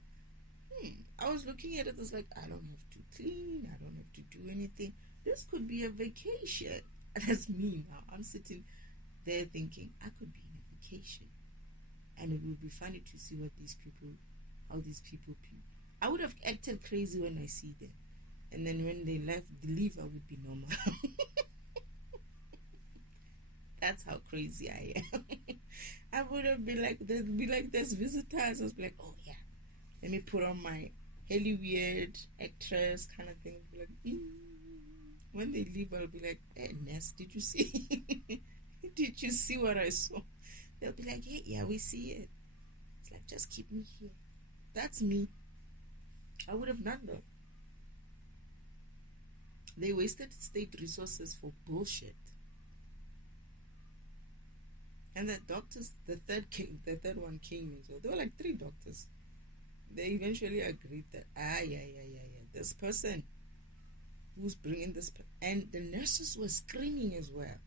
I was looking at it as like, I don't have to clean. I don't have to do anything. This could be a vacation. That's me now. I'm sitting there thinking, I could be in a vacation. And it would be funny to see how these people I would have acted crazy when I see them. And then when they leave, I would be normal. That's how crazy I am. I would have been like, they'd be like, there's visitors. I was like, oh yeah, let me put on my hella weird actress kind of thing. Be like, When they leave, I'll be like, hey, Ness, did you see? Did you see what I saw? They'll be like, hey, yeah, we see it. It's like, just keep me here. That's me. I would have done that. They wasted state resources for bullshit. And the doctors, the third one came as well. There were like 3 doctors. They eventually agreed that, this person who's bringing this, and the nurses were screaming as well.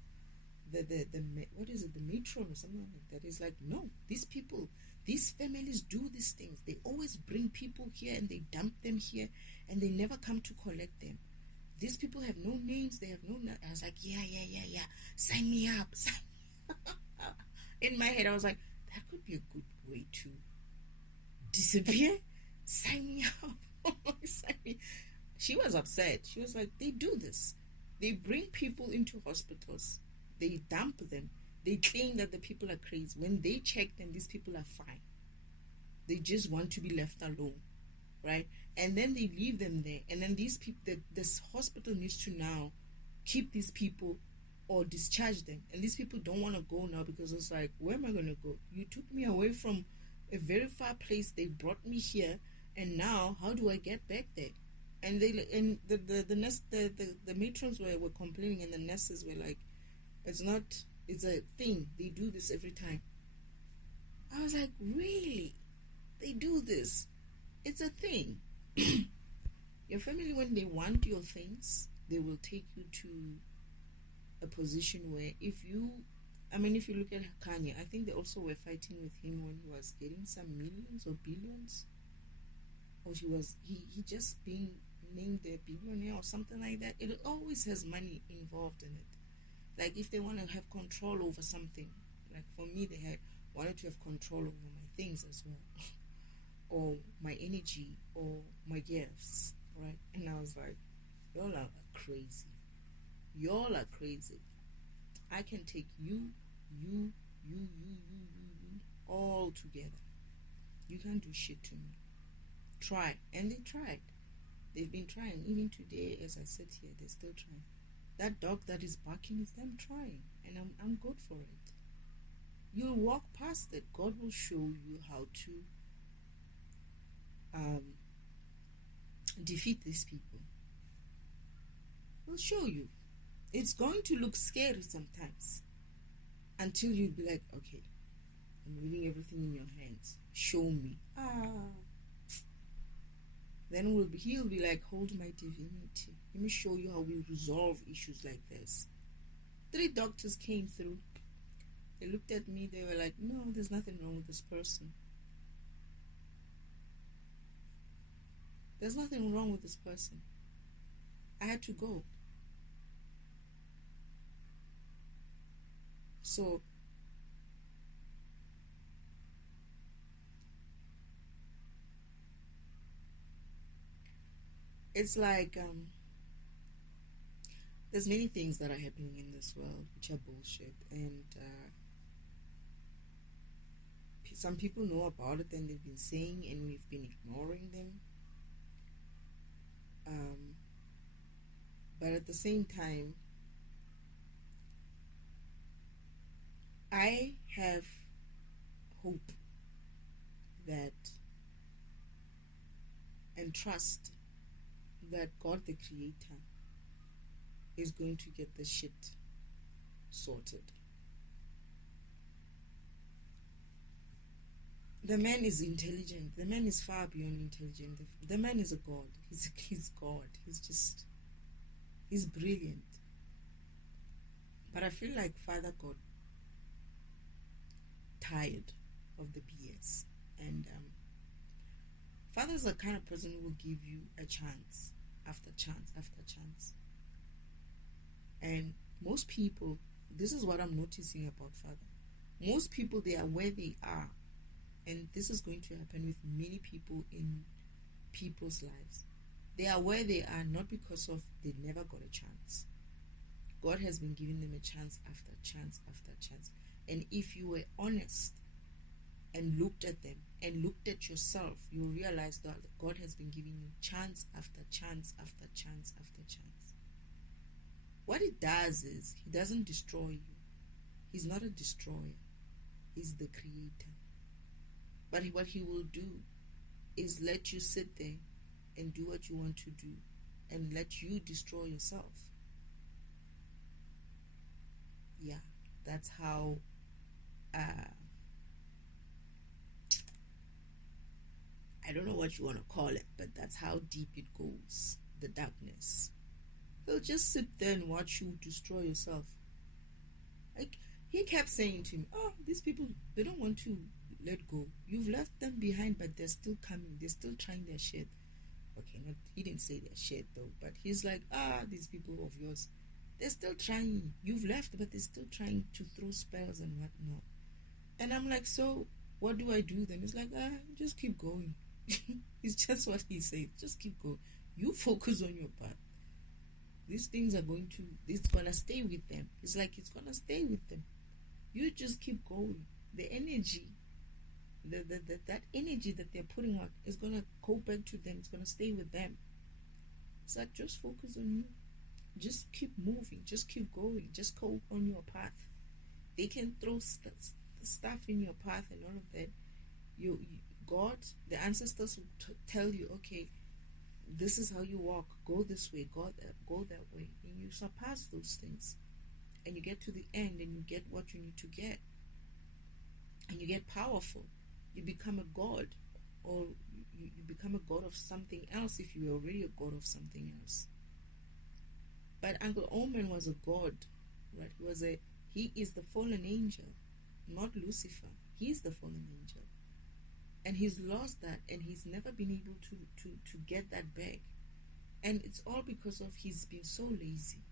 What is it, the matron or something like that is like, no, these families do these things. They always bring people here and they dump them here and they never come to collect them. These people have no names. They have no. I was like, yeah. Sign me up. In my head, I was like, that could be a good way to disappear. Sign me up. Sign me. She was upset. She was like, they do this. They bring people into hospitals. They dump them. They claim that the people are crazy. When they check them, these people are fine. They just want to be left alone, right? And then they leave them there. And then these people, this hospital needs to now keep these people or discharge them. And these people don't want to go now because it's like, where am I going to go? You took me away from a very far place. They brought me here. And now, how do I get back there? And the nurse, the matrons were complaining, and the nurses were like, it's a thing. They do this every time. I was like, really? They do this? It's a thing. Your family, when they want your things, they will take you to a position where if you look at Kanye, I think they also were fighting with him when he was getting some millions or billions. Or he just being named a billionaire or something like that. It always has money involved in it. Like if they want to have control over something, like for me, they wanted to have control over my things as well, or my energy, or my gifts, right? And I was like, y'all are crazy. Y'all are crazy. I can take you, all together. You can't do shit to me. Try. And they tried. They've been trying. Even today, as I sit here, they're still trying. That dog that is barking is them trying. And I'm good for it. You'll walk past it. God will show you how to defeat these people. He'll show you. It's going to look scary sometimes. Until you'll be like, okay, I'm leaving everything in your hands. Show me. Then he'll be like, hold my divinity. Let me show you how we resolve issues like this. 3 doctors came through. They looked at me. They were like, no, there's nothing wrong with this person. There's nothing wrong with this person. I had to go. So It's like there's many things that are happening in this world which are bullshit, and some people know about it and they've been saying, and we've been ignoring them. But at the same time, I have hope that and trust that God the Creator is going to get the shit sorted. The man is intelligent. The man is far beyond intelligent. The man is a god. He's God. He's brilliant. But I feel like Father got tired of the BS. And Father is the kind of person who will give you a chance after chance after chance. And most people, this is what I'm noticing about Father. Most people, they are where they are. And this is going to happen with many people in people's lives. They are where they are not because of they never got a chance. God has been giving them a chance after chance after chance. And if you were honest and looked at them and looked at yourself, you'll realize that God has been giving you chance after chance after chance after chance. What it does is, he doesn't destroy you. He's not a destroyer. He's the creator. But what he will do is let you sit there and do what you want to do and let you destroy yourself. Yeah, that's how I don't know what you want to call it, but that's how deep it goes, the darkness. He'll just sit there and watch you destroy yourself. Like, he kept saying to me, oh, these people, they don't want to let go. You've left them behind, but they're still coming. They're still trying their shit. Okay, he didn't say their shit though, but he's like, these people of yours, they're still trying. You've left, but they're still trying to throw spells and whatnot. And I'm like, so what do I do then? He's like, just keep going. It's just what he said. Just keep going. You focus on your path. These things are it's gonna stay with them. It's like it's gonna stay with them. You just keep going. The energy, that energy that they're putting out is gonna go back to them. It's gonna stay with them. It's like, just focus on you. Just keep moving. Just keep going. Just go on your path. They can throw stuff in your path and all of that. God, the ancestors will tell you, okay, this is how you walk. Go this way. Go that way. And you surpass those things. And you get to the end and you get what you need to get. And you get powerful. You become a god. Or you become a god of something else if you were already a god of something else. But Uncle Omen was a god, right? He is the fallen angel, not Lucifer. He's the fallen angel. And he's lost that, and he's never been able to get that back. And it's all because of he's been so lazy.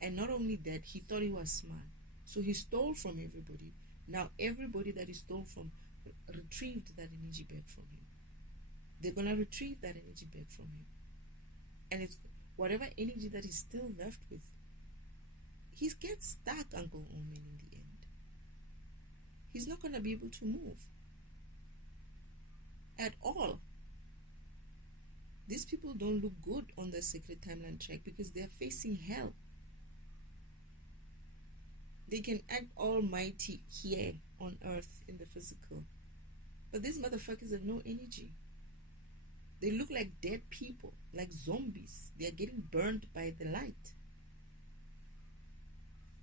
And not only that, he thought he was smart. So he stole from everybody. Now everybody that he stole from retrieved that energy back from him. They're going to retrieve that energy back from him. And it's whatever energy that he's still left with. He gets stuck, Uncle Omen, in the end. He's not going to be able to move. At all. These people don't look good on the Sacred Timeline track because they're facing hell. They can act almighty here on earth in the physical. But these motherfuckers have no energy. They look like dead people, like zombies. They are getting burned by the light.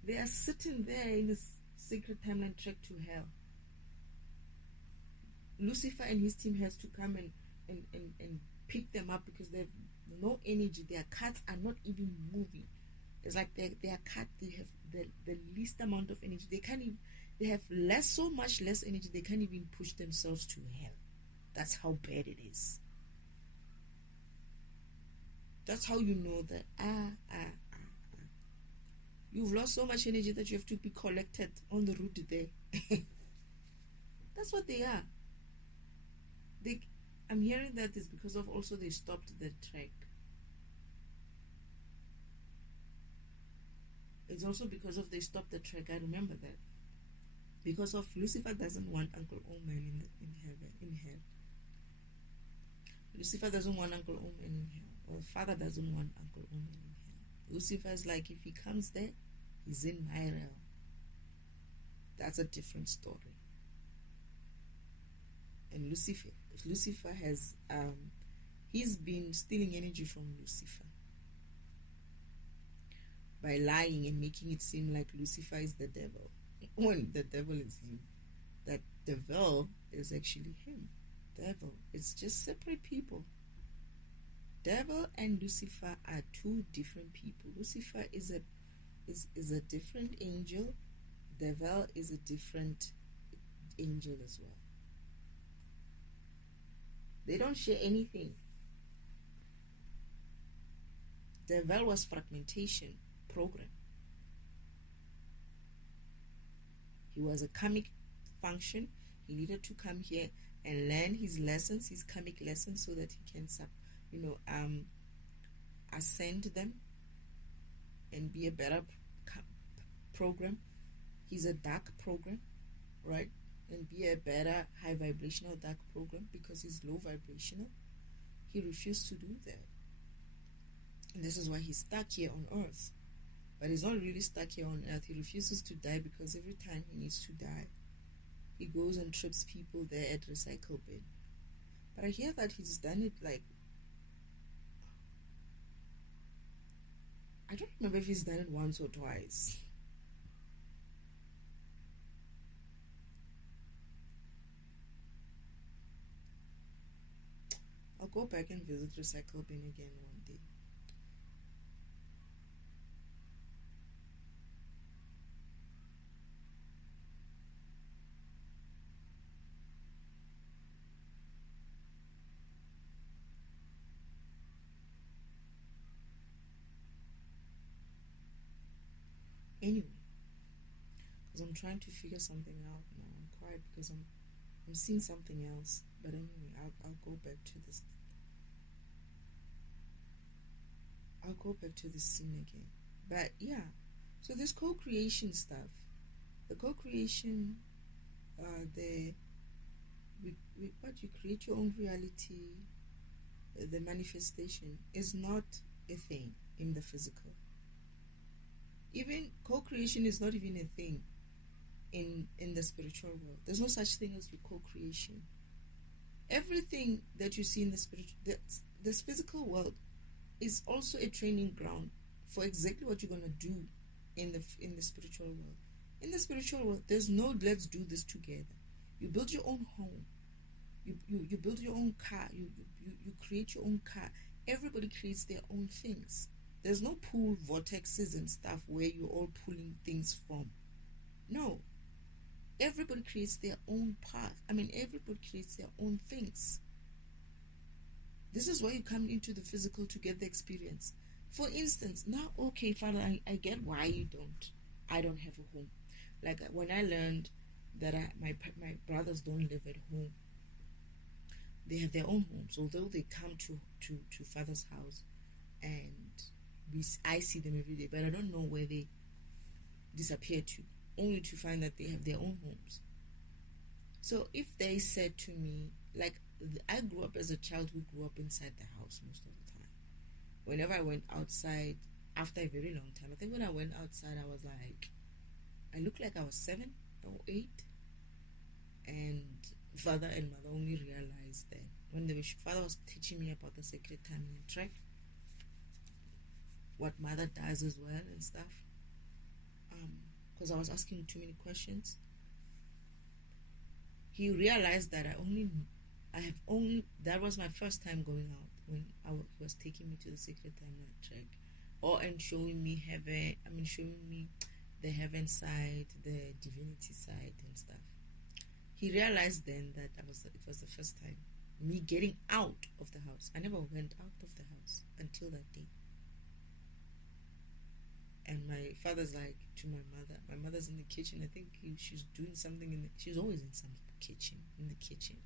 They are sitting there in the Sacred Timeline track to hell. Lucifer and his team has to come and pick them up because they have no energy. Their carts are not even moving. It's like they are cut. They have the least amount of energy. They can't even. They have so much less energy. They can't even push themselves to hell. That's how bad it is. That's how you know that you've lost so much energy that you have to be collected on the route there. That's what they are. I'm hearing that is because of also they stopped the track It's also because of they stopped the track. I remember that. Because of Lucifer doesn't want Uncle Omen in heaven, in hell. Lucifer doesn't want Uncle Omen in hell. Well, Father doesn't want Uncle Omen in hell. Lucifer is like, if he comes there, he's in my realm. That's a different story. And Lucifer has, he's been stealing energy from Lucifer by lying and making it seem like Lucifer is the devil, when the devil is him. That devil is actually him. Devil, it's just separate people. Devil and Lucifer are two different people. Lucifer is a different angel. Devil is a different angel as well. They don't share anything. Devil was fragmentation program. He was a karmic function. He needed to come here and learn his lessons, his karmic lessons, so that he can ascend them and be a better program. He's a dark program, right? And be a better high vibrational dark program, because he's low vibrational. He refused to do that. And this is why he's stuck here on earth. But he's not really stuck here on earth. He refuses to die, because every time he needs to die, he goes and trips people there at recycle bin. But I hear that he's done it like, I don't remember if he's done it once or twice. I'll go back and visit recycle bin again one day. Anyway, because I'm trying to figure something out now. I'm quiet because I'm seeing something else. But anyway, I'll go back to this. I'll go back to the scene again. But yeah, so this co-creation stuff, the co-creation, what you create your own reality, the manifestation is not a thing in the physical. Even co-creation is not even a thing in the spiritual world. There's no such thing as co-creation. Everything that you see in the spiritual, this physical world, is also a training ground for exactly what you're gonna do in the spiritual world. In the spiritual world, there's no let's do this together. You build your own home. You build your own car. You create your own car. Everybody creates their own things. There's no pool vortexes and stuff where you're all pulling things from. No. Everybody creates their own path. Everybody creates their own things. This is why you come into the physical to get the experience. For instance, now, okay, Father, I get why I don't have a home. Like when I learned that my brothers don't live at home, they have their own homes. Although they come to Father's house, and I see them every day, but I don't know where they disappear to, only to find that they have their own homes. So if they said to me, like, I grew up as a child who grew up inside the house most of the time. Whenever I went outside, after a very long time, I think when I went outside, I was like, I looked like I was 7 or 8. And Father and Mother only realized that when Father was teaching me about the sacred timing track, what Mother does as well and stuff, because I was asking too many questions. He realized that that was my first time going out, when he was taking me to the sacred timeline track, and showing me heaven. Showing me the heaven side, the divinity side and stuff. He realized then that it was the first time me getting out of the house. I never went out of the house until that day. And my father's like to my mother. My mother's in the kitchen. I think she's doing something she's always in the kitchen.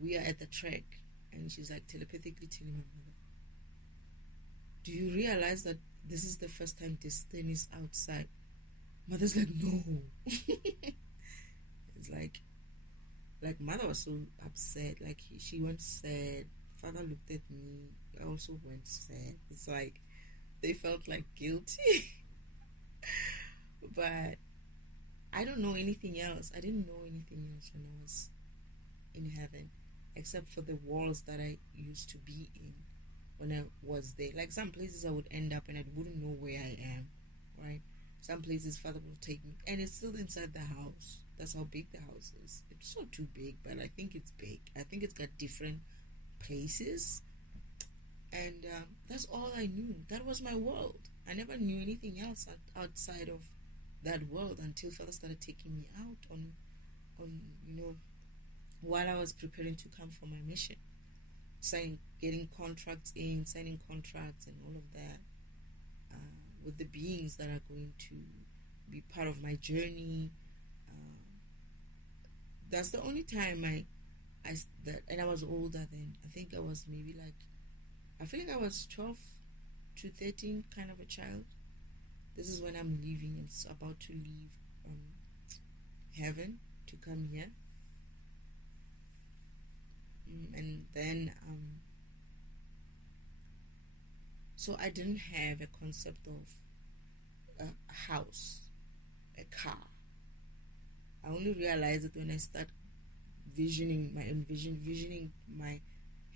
We are at the track, and she's like telepathically telling my mother, do you realize that this is the first time this thing is outside. Mother's like, no. It's like mother was so upset. Like she went sad. Father looked at me. I also went sad. It's like they felt like guilty. But I don't know anything else. I didn't know anything else when I was in heaven, except for the walls that I used to be in when I was there. Like some places I would end up and I wouldn't know where I am, right? Some places Father will take me, and it's still inside the house. That's how big the house is. It's not too big, but I think it's big. I think it's got different places, and that's all I knew. That was my world. I never knew anything else outside of that world until Father started taking me out on while I was preparing to come for my mission, getting contracts in, signing contracts, and all of that with the beings that are going to be part of my journey. That's the only time and I was older then. I think I was maybe I feel like I was 12 to 13, kind of a child. This is when I'm leaving and about to leave heaven to come here. And then so I didn't have a concept of a house, a car. I only realized it when I start visioning my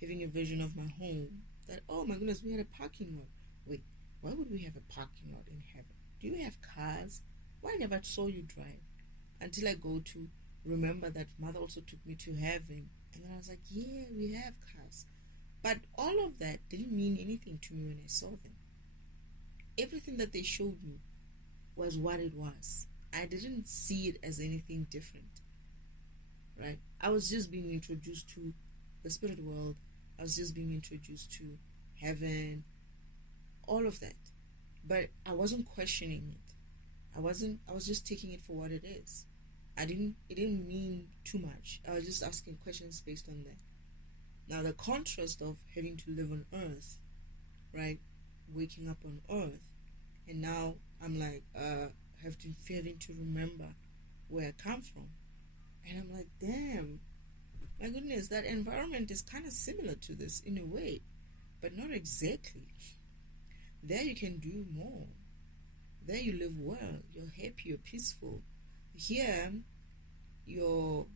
having a vision of my home, that, oh my goodness, we had a parking lot. Wait, why would we have a parking lot in heaven? Do you have cars? Why I never saw you drive? Until I go to remember that Mother also took me to heaven, and then I was like, yeah, we have cars. But all of that didn't mean anything to me when I saw them. Everything that they showed me was what it was. I didn't see it as anything different, right? I was just being introduced to the spirit world. I was just being introduced to heaven, all of that. But I wasn't questioning it. I was just taking it for what it is. It didn't mean too much. I was just asking questions based on that. Now the contrast of having to live on earth, right? Waking up on earth, and now I'm like, having to remember where I come from. And I'm like, damn, my goodness, that environment is kind of similar to this in a way, but not exactly. There you can do more. There you live well. You're happy. You're peaceful. Here, you're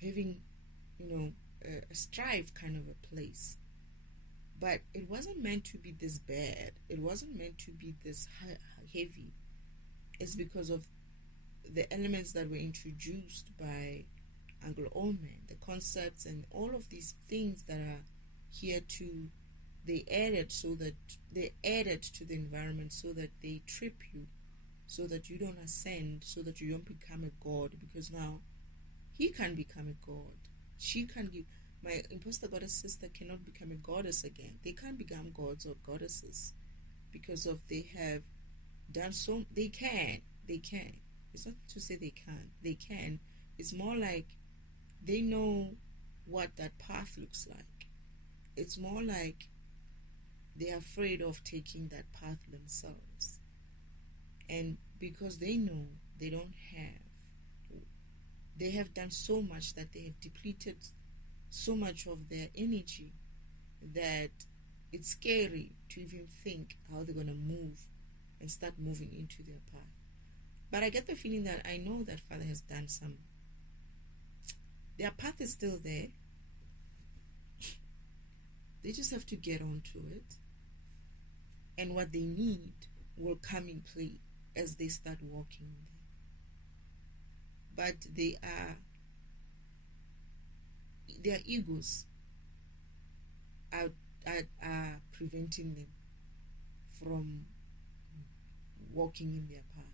having, a strife kind of a place. But it wasn't meant to be this bad. It wasn't meant to be this heavy. It's because of the elements that were introduced by Uncle Oldman, the concepts and all of these things that are here to, they added to the environment so that they trip you, so that you don't ascend, so that you don't become a god, because now he can become a god. She can give, my imposter goddess sister cannot become a goddess again. They can't become gods or goddesses because of they have done so. They can. It's not to say they can't. They can. It's more like they know what that path looks like. It's more like they're afraid of taking that path themselves. And because they know they have done so much that they have depleted so much of their energy that it's scary to even think how they're going to move and start moving into their path. But I get the feeling that I know that Father has done their path is still there. They just have to get onto it. And what they need will come in play as they start walking there. But their egos are preventing them from walking in their path.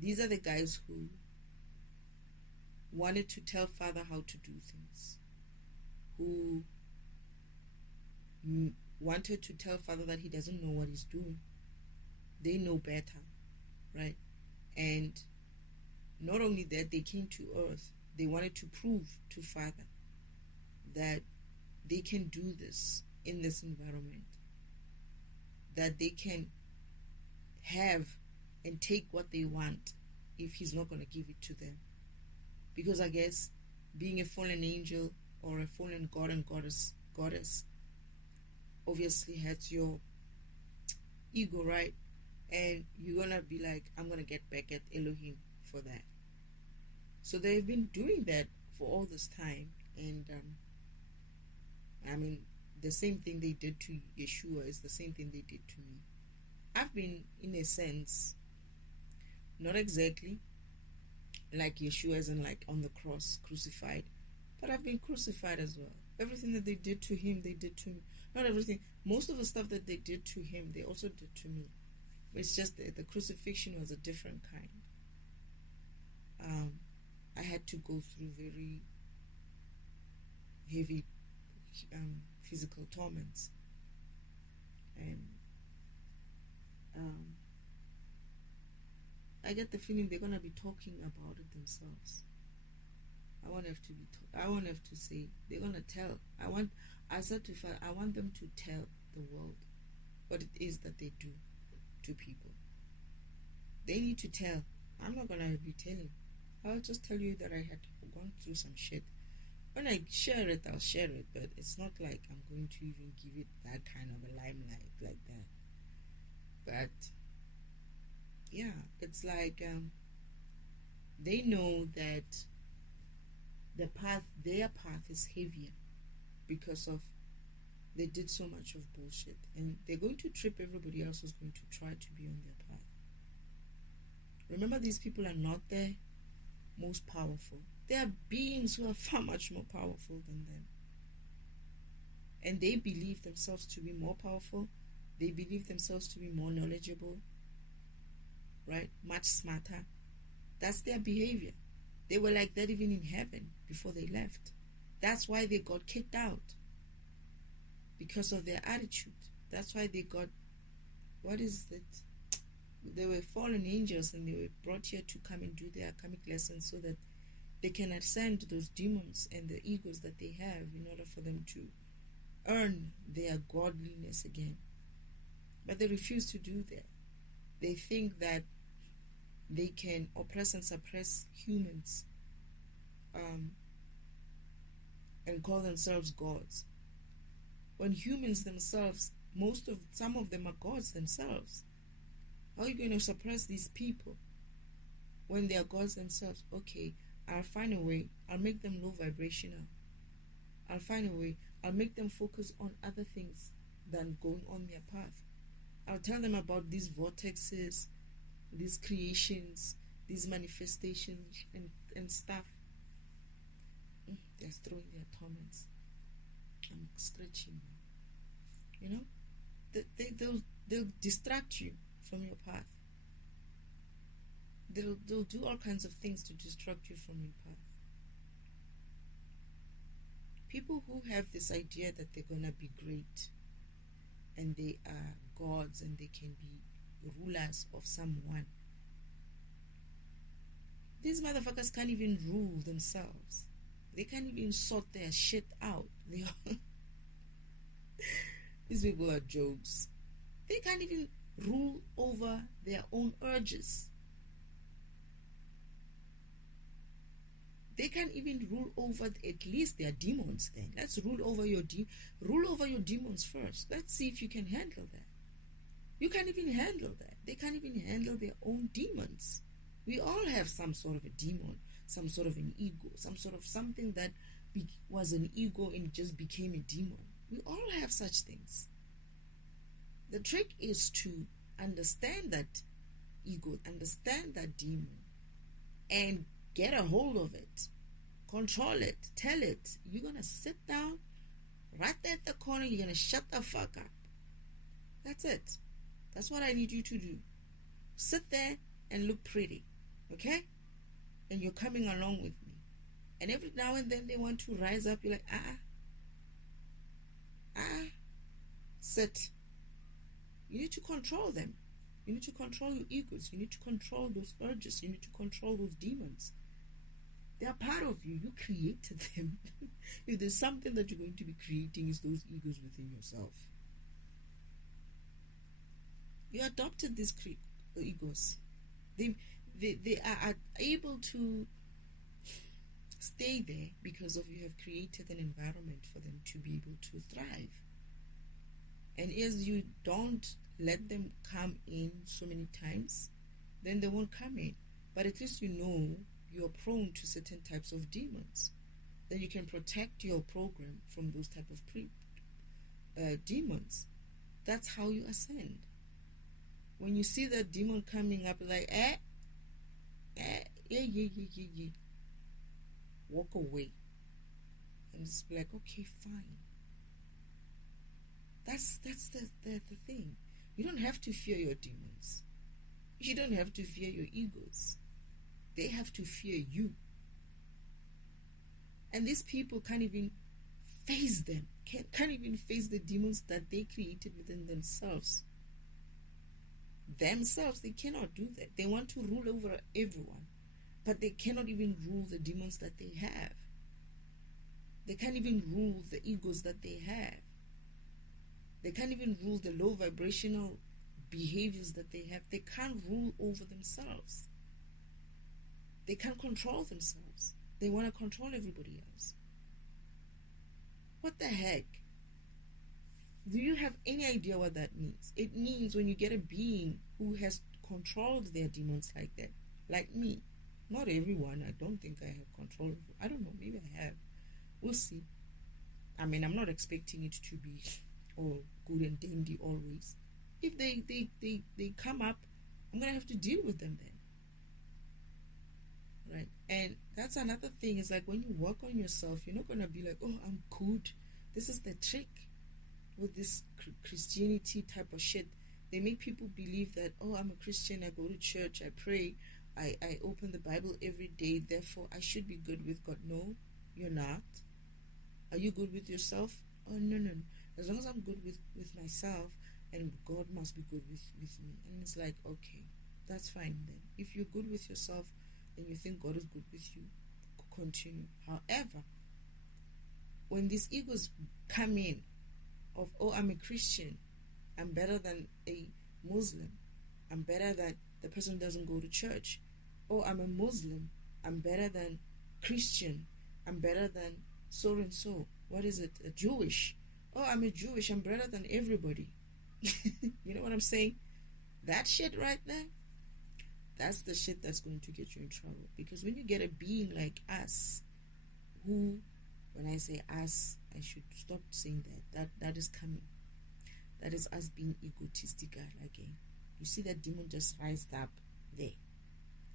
These are the guys who wanted to tell Father how to do things, who wanted to tell Father that he doesn't know what he's doing. They know better, right? And not only that, they came to earth. They wanted to prove to Father that they can do this in this environment. that they can have and take what they want if he's not going to give it to them. Because I guess being a fallen angel or a fallen god and goddess obviously has your ego, right? And you're going to be like, I'm going to get back at Elohim for that. So they've been doing that for all this time. And I mean, the same thing they did to Yeshua is the same thing they did to me. I've been, in a sense, not exactly like Yeshua as in like on the cross, crucified, but I've been crucified as well. Everything that they did to him, they did to me. Not everything. Most of the stuff that they did to him, they also did to me. It's just that the crucifixion was a different kind. I had to go through very heavy physical torments. And I get the feeling they're gonna be talking about it themselves. I won't have to say. They're gonna tell. I said to Father, I want them to tell the world what it is that they do to people. They need to tell. I'm not gonna be telling. I'll just tell you that I had gone through some shit. When I share it, I'll share it, but it's not like I'm going to even give it that kind of a limelight like that. But yeah, it's like they know that their path is heavier because of they did so much of bullshit, and they're going to trip everybody else who's going to try to be on their path. Remember, these people are not the most powerful. They are beings who are far much more powerful than them, and they believe themselves to be more powerful. They believe themselves to be more knowledgeable, right? Much smarter. That's their behavior. They were like that even in heaven before they left. That's why they got kicked out, because of their attitude. That's why they got, what is it? They were fallen angels, and they were brought here to come and do their karmic lessons so that they can ascend those demons and the egos that they have in order for them to earn their godliness again. But they refuse to do that. They think that they can oppress and suppress humans and call themselves gods. When humans themselves, some of them are gods themselves. How are you going to suppress these people when they are gods themselves? Okay, I'll find a way. I'll make them low vibrational. I'll find a way. I'll make them focus on other things than going on their path. I'll tell them about these vortexes, these creations, these manifestations and stuff. They're throwing their torments. I'm stretching. You know? They'll distract you from your path. They'll do all kinds of things to distract you from your path. People who have this idea that they're gonna be great and they are gods and they can be rulers of someone. These motherfuckers can't even rule themselves. They can't even sort their shit out. These people are jokes. They can't even rule over their own urges. They can't even rule over at least their demons. Then let's rule over your demons first. Let's see if you can handle that. You can't even handle that. They can't even handle their own demons. We all have some sort of a demon, some sort of an ego, some sort of something that was an ego and just became a demon. We all have such things. The trick is to understand that ego, understand that demon, and get a hold of it. Control it. Tell it. You're going to sit down right there at the corner. You're going to shut the fuck up. That's it. That's what I need you to do. Sit there and look pretty. Okay? And you're coming along with me. And every now and then they want to rise up. You're like, sit. You need to control them. You need to control your egos. You need to control those urges. You need to control those demons. They are part of you. You created them. If there's something that you're going to be creating, is those egos within yourself. You adopted these egos. They, they are able to stay there because of you have created an environment for them to be able to thrive. And as you don't let them come in so many times, then they won't come in. But at least you know you're prone to certain types of demons. Then you can protect your program from those type of demons. That's how you ascend. When you see that demon coming up, like, yeah. Walk away. And it's like, okay, fine. That's the thing. You don't have to fear your demons. You don't have to fear your egos. They have to fear you. And these people can't even face them. Can't even face the demons that they created within themselves. They cannot do that. They want to rule over everyone, but they cannot even rule the demons that they have. They can't even rule the egos that they have. They can't even rule the low vibrational behaviors that they have. They can't rule over themselves. They can't control themselves. They want to control everybody else. What the heck? Do you have any idea what that means? It means when you get a being who has controlled their demons like that, like me. Not everyone. I don't think I have control of it. I don't know. Maybe I have. We'll see. I mean, I'm not expecting it to be all good and dandy always. If they come up, I'm going to have to deal with them then. Right? And that's another thing. Is like when you work on yourself, you're not going to be like, oh, I'm good. This is the trick with this Christianity type of shit. They make people believe that, oh, I'm a Christian, I go to church, I pray, I open the Bible every day, therefore I should be good with God. No, you're not. Are you good with yourself? Oh, no. As long as I'm good with myself, and God must be good with me. And it's like, okay, that's fine then. If you're good with yourself, and you think God is good with you, continue. However, when these egos come in of, oh, I'm a Christian, I'm better than a Muslim, I'm better than the person who doesn't go to church, oh, I'm a Muslim, I'm better than Christian, I'm better than so and so, what is it, a Jewish, oh, I'm a Jewish, I'm better than everybody. You know what I'm saying? That shit right there, that's the shit that's going to get you in trouble. Because when you get a being like us, who, when I say us, I should stop saying that is coming. That is us being egotistical again. You see that demon just rised up there.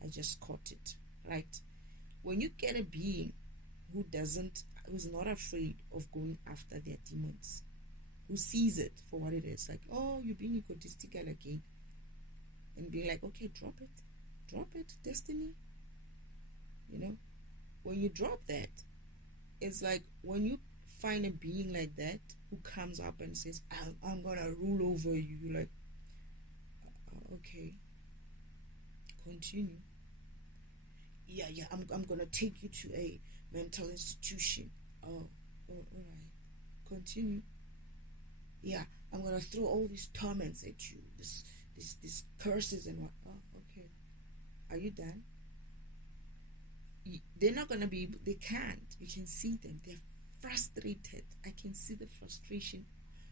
I just caught it, right? When you get a being who's not afraid of going after their demons, who sees it for what it is, like, oh, you're being egotistical again, and be like, okay, drop it, destiny. You know, when you drop that, it's like when you find a being like that who comes up and says, I'm gonna rule over you, you're like, okay, continue. Yeah, I'm gonna take you to a mental institution. Oh, all right, continue. Yeah, I'm gonna throw all these torments at you, this curses and what. Oh, okay, are you done? They're not gonna be. They can't. You can see them. They're frustrated. I can see the frustration.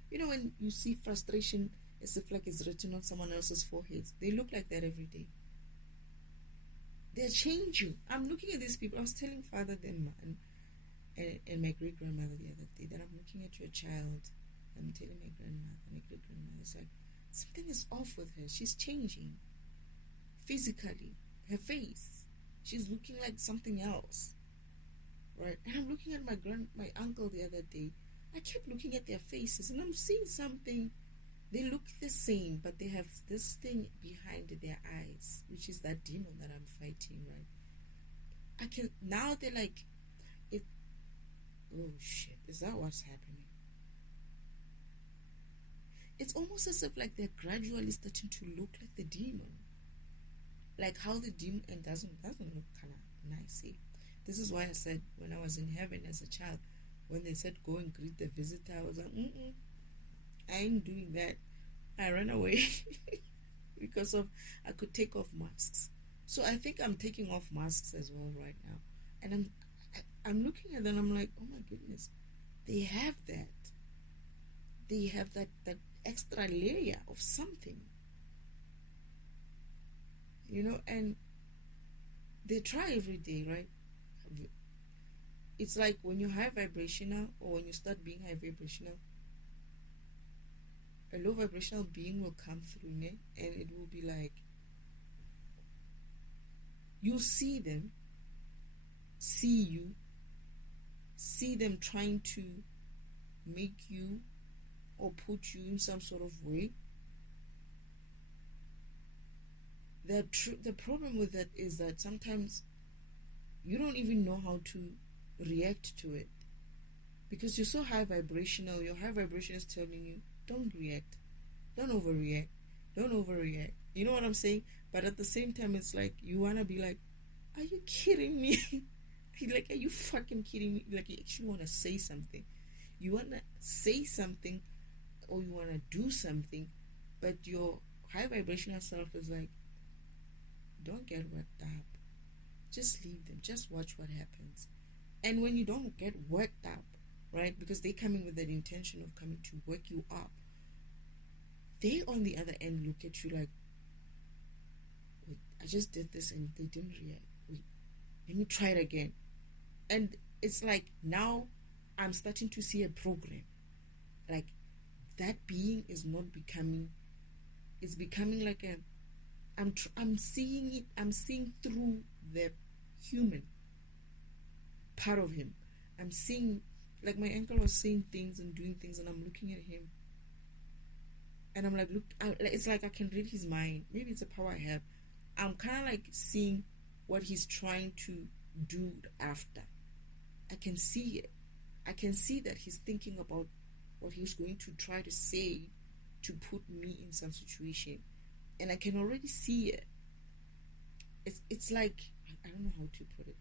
You know, when you see frustration as if like it's written on someone else's foreheads, they look like that every day. They're changing. I'm looking at these people. I was telling Father them and my great grandmother the other day that I'm looking at your child. I'm telling my great grandmother, it's like something is off with her. She's changing physically. Her face, she's looking like something else, right? And I'm looking at my uncle the other day. I kept looking at their faces, and I'm seeing something. They look the same, but they have this thing behind their eyes, which is that demon that I'm fighting, right? Now they're like, oh shit, is that what's happening? It's almost as if like they're gradually starting to look like the demon. Like how the demon, and doesn't look kind of nice, eh? This is why I said when I was in heaven as a child, when they said go and greet the visitor, I was like, I ain't doing that. I ran away. because of I could take off masks. So I think I'm taking off masks as well right now, and I'm looking at them. I'm like, oh my goodness, they have that. They have that extra layer of something, and they try every day, right? It's like when you're high vibrational, or when you start being high vibrational, a low vibrational being will come through, and it will be like you see them, see you, see them trying to make you or put you in some sort of way. The problem with that is that sometimes you don't even know how to react to it, because you're so high vibrational. Your high vibration is telling you, don't react, don't overreact, don't overreact. You know what I'm saying? But at the same time, it's like you want to be like, are you kidding me? Like, are you fucking kidding me? Like, you actually want to say something. You want to say something, or you want to do something, but your high vibrational self is like, don't get worked up. Just leave them. Just watch what happens. And when you don't get worked up, right, because they come in with that intention of coming to work you up, they on the other end look at you like, wait, I just did this and they didn't react. Wait, let me try it again. And it's like now I'm starting to see a program. Like, that being is not becoming, it's becoming like a, I'm seeing it, I'm seeing through the human part of him. I'm seeing, like, my uncle was saying things and doing things, and I'm looking at him, and I'm like, look, it's like I can read his mind. Maybe it's a power I have. I'm kind of like seeing what he's trying to do after. I can see it. I can see that he's thinking about what he's going to try to say to put me in some situation, and I can already see it. It's like, I don't know how to put it.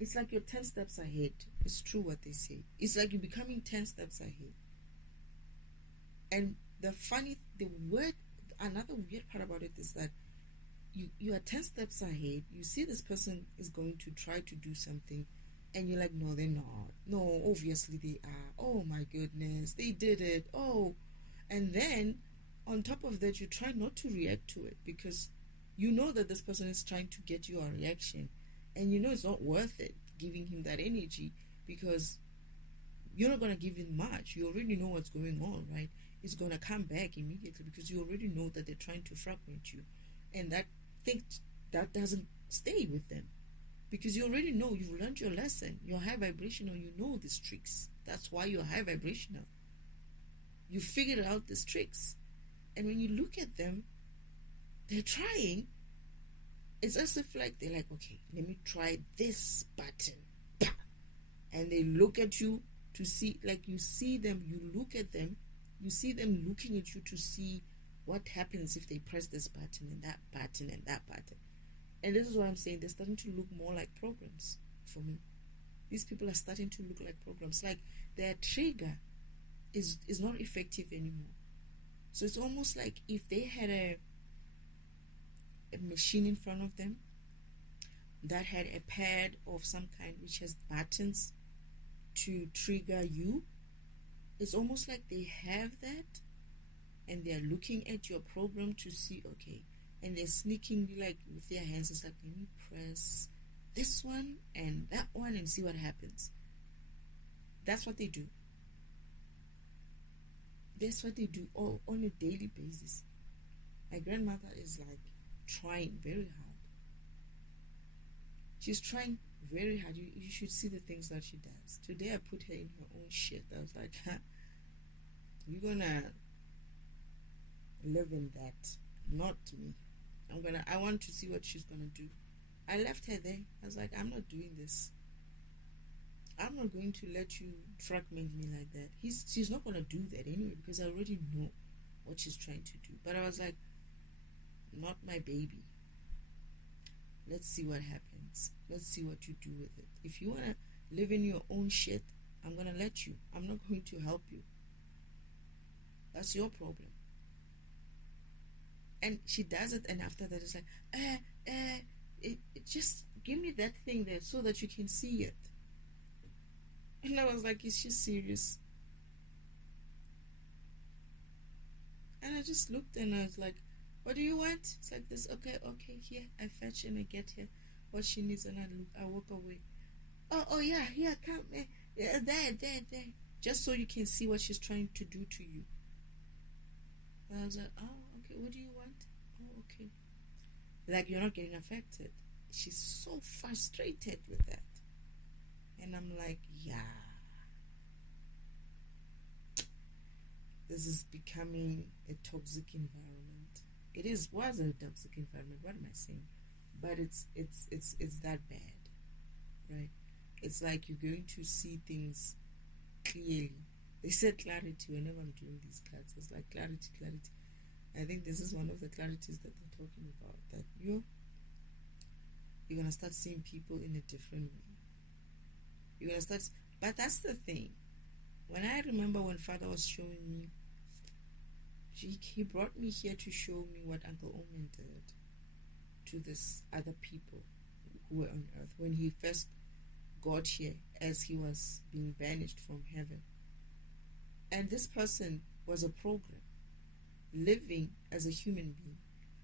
It's like you're 10 steps ahead. It's true what they say. It's like you're becoming 10 steps ahead. And another weird part about it is that you are 10 steps ahead. You see this person is going to try to do something, and you're like, no, they're not. No, obviously they are. Oh my goodness, they did it. Oh, and then on top of that, you try not to react to it, because you know that this person is trying to get your reaction, and you know it's not worth it giving him that energy, because you're not going to give him much. You already know what's going on, right? It's going to come back immediately, because you already know that they're trying to fragment you, and that doesn't stay with them, because you already know, you've learned your lesson. You're high vibrational, you know these tricks. That's why you're high vibrational. You figured out these tricks. And when you look at them, they're trying. It's as if like they're like, okay, let me try this button. And they look at you to see, like, you see them, you look at them, you see them looking at you to see what happens if they press this button and that button and that button. And this is what I'm saying. They're starting to look more like programs for me. These people are starting to look like programs. Like, their trigger is not effective anymore. So it's almost like if they had a machine in front of them that had a pad of some kind which has buttons to trigger you. It's almost like they have that, and they're looking at your program to see, okay, and they're sneaking like with their hands. It's like, let me press this one and that one and see what happens. That's what they do. That's what they do all on a daily basis. My grandmother is like trying very hard. She's trying very hard. You should see the things that she does. Today I put her in her own shit. I was like, you're gonna live in that, not me. I want to see what she's gonna do. I left her there. I was like, I'm not doing this. I'm not going to let you fragment me like that. She's not gonna do that anyway, because I already know what she's trying to do. But I was like, not my baby. Let's see what happens. Let's see what you do with it. If you wanna live in your own shit, I'm gonna let you. I'm not going to help you. That's your problem. And she does it, and after that, it's like, just give me that thing there so that you can see it. And I was like, is she serious? And I just looked and I was like, what do you want? It's like this. Okay, here. I fetch and I get her what she needs, and I walk away. Oh, yeah, come. There. Just so you can see what she's trying to do to you. And I was like, oh, okay, what do you want? Oh, okay. Like, you're not getting affected. She's so frustrated with that. And I'm like, yeah. This is becoming a toxic environment. Was a toxic environment. What am I saying? But it's that bad, right? It's like you're going to see things clearly. They said clarity whenever I'm doing these cards. It's like clarity. I think this is one of the clarities that they're talking about. That you're gonna start seeing people in a different way. You're gonna start, but that's the thing. When I remember when Father was showing me, he brought me here to show me what Uncle Omen did to this other people who were on earth when he first got here, as he was being banished from heaven. And this person was a program, living as a human being,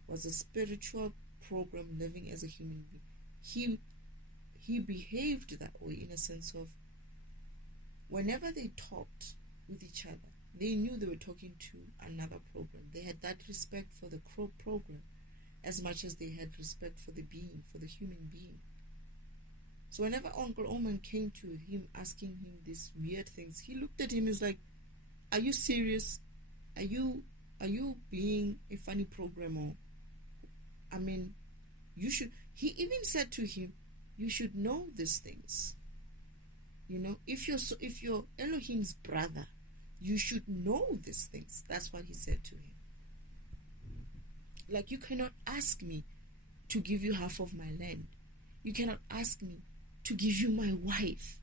was a spiritual program living as a human being. He behaved that way in a sense of whenever they talked with each other, they knew they were talking to another program. They had that respect for the program as much as they had respect for the being, for the human being. So whenever Uncle Omen came to him asking him these weird things, he looked at him and was like, are you serious? Are you being a funny program? Or, I mean, you should. He even said to him, you should know these things. You know, if you're Elohim's brother, you should know these things. That's what he said to him. Like, you cannot ask me to give you half of my land. You cannot ask me to give you my wife.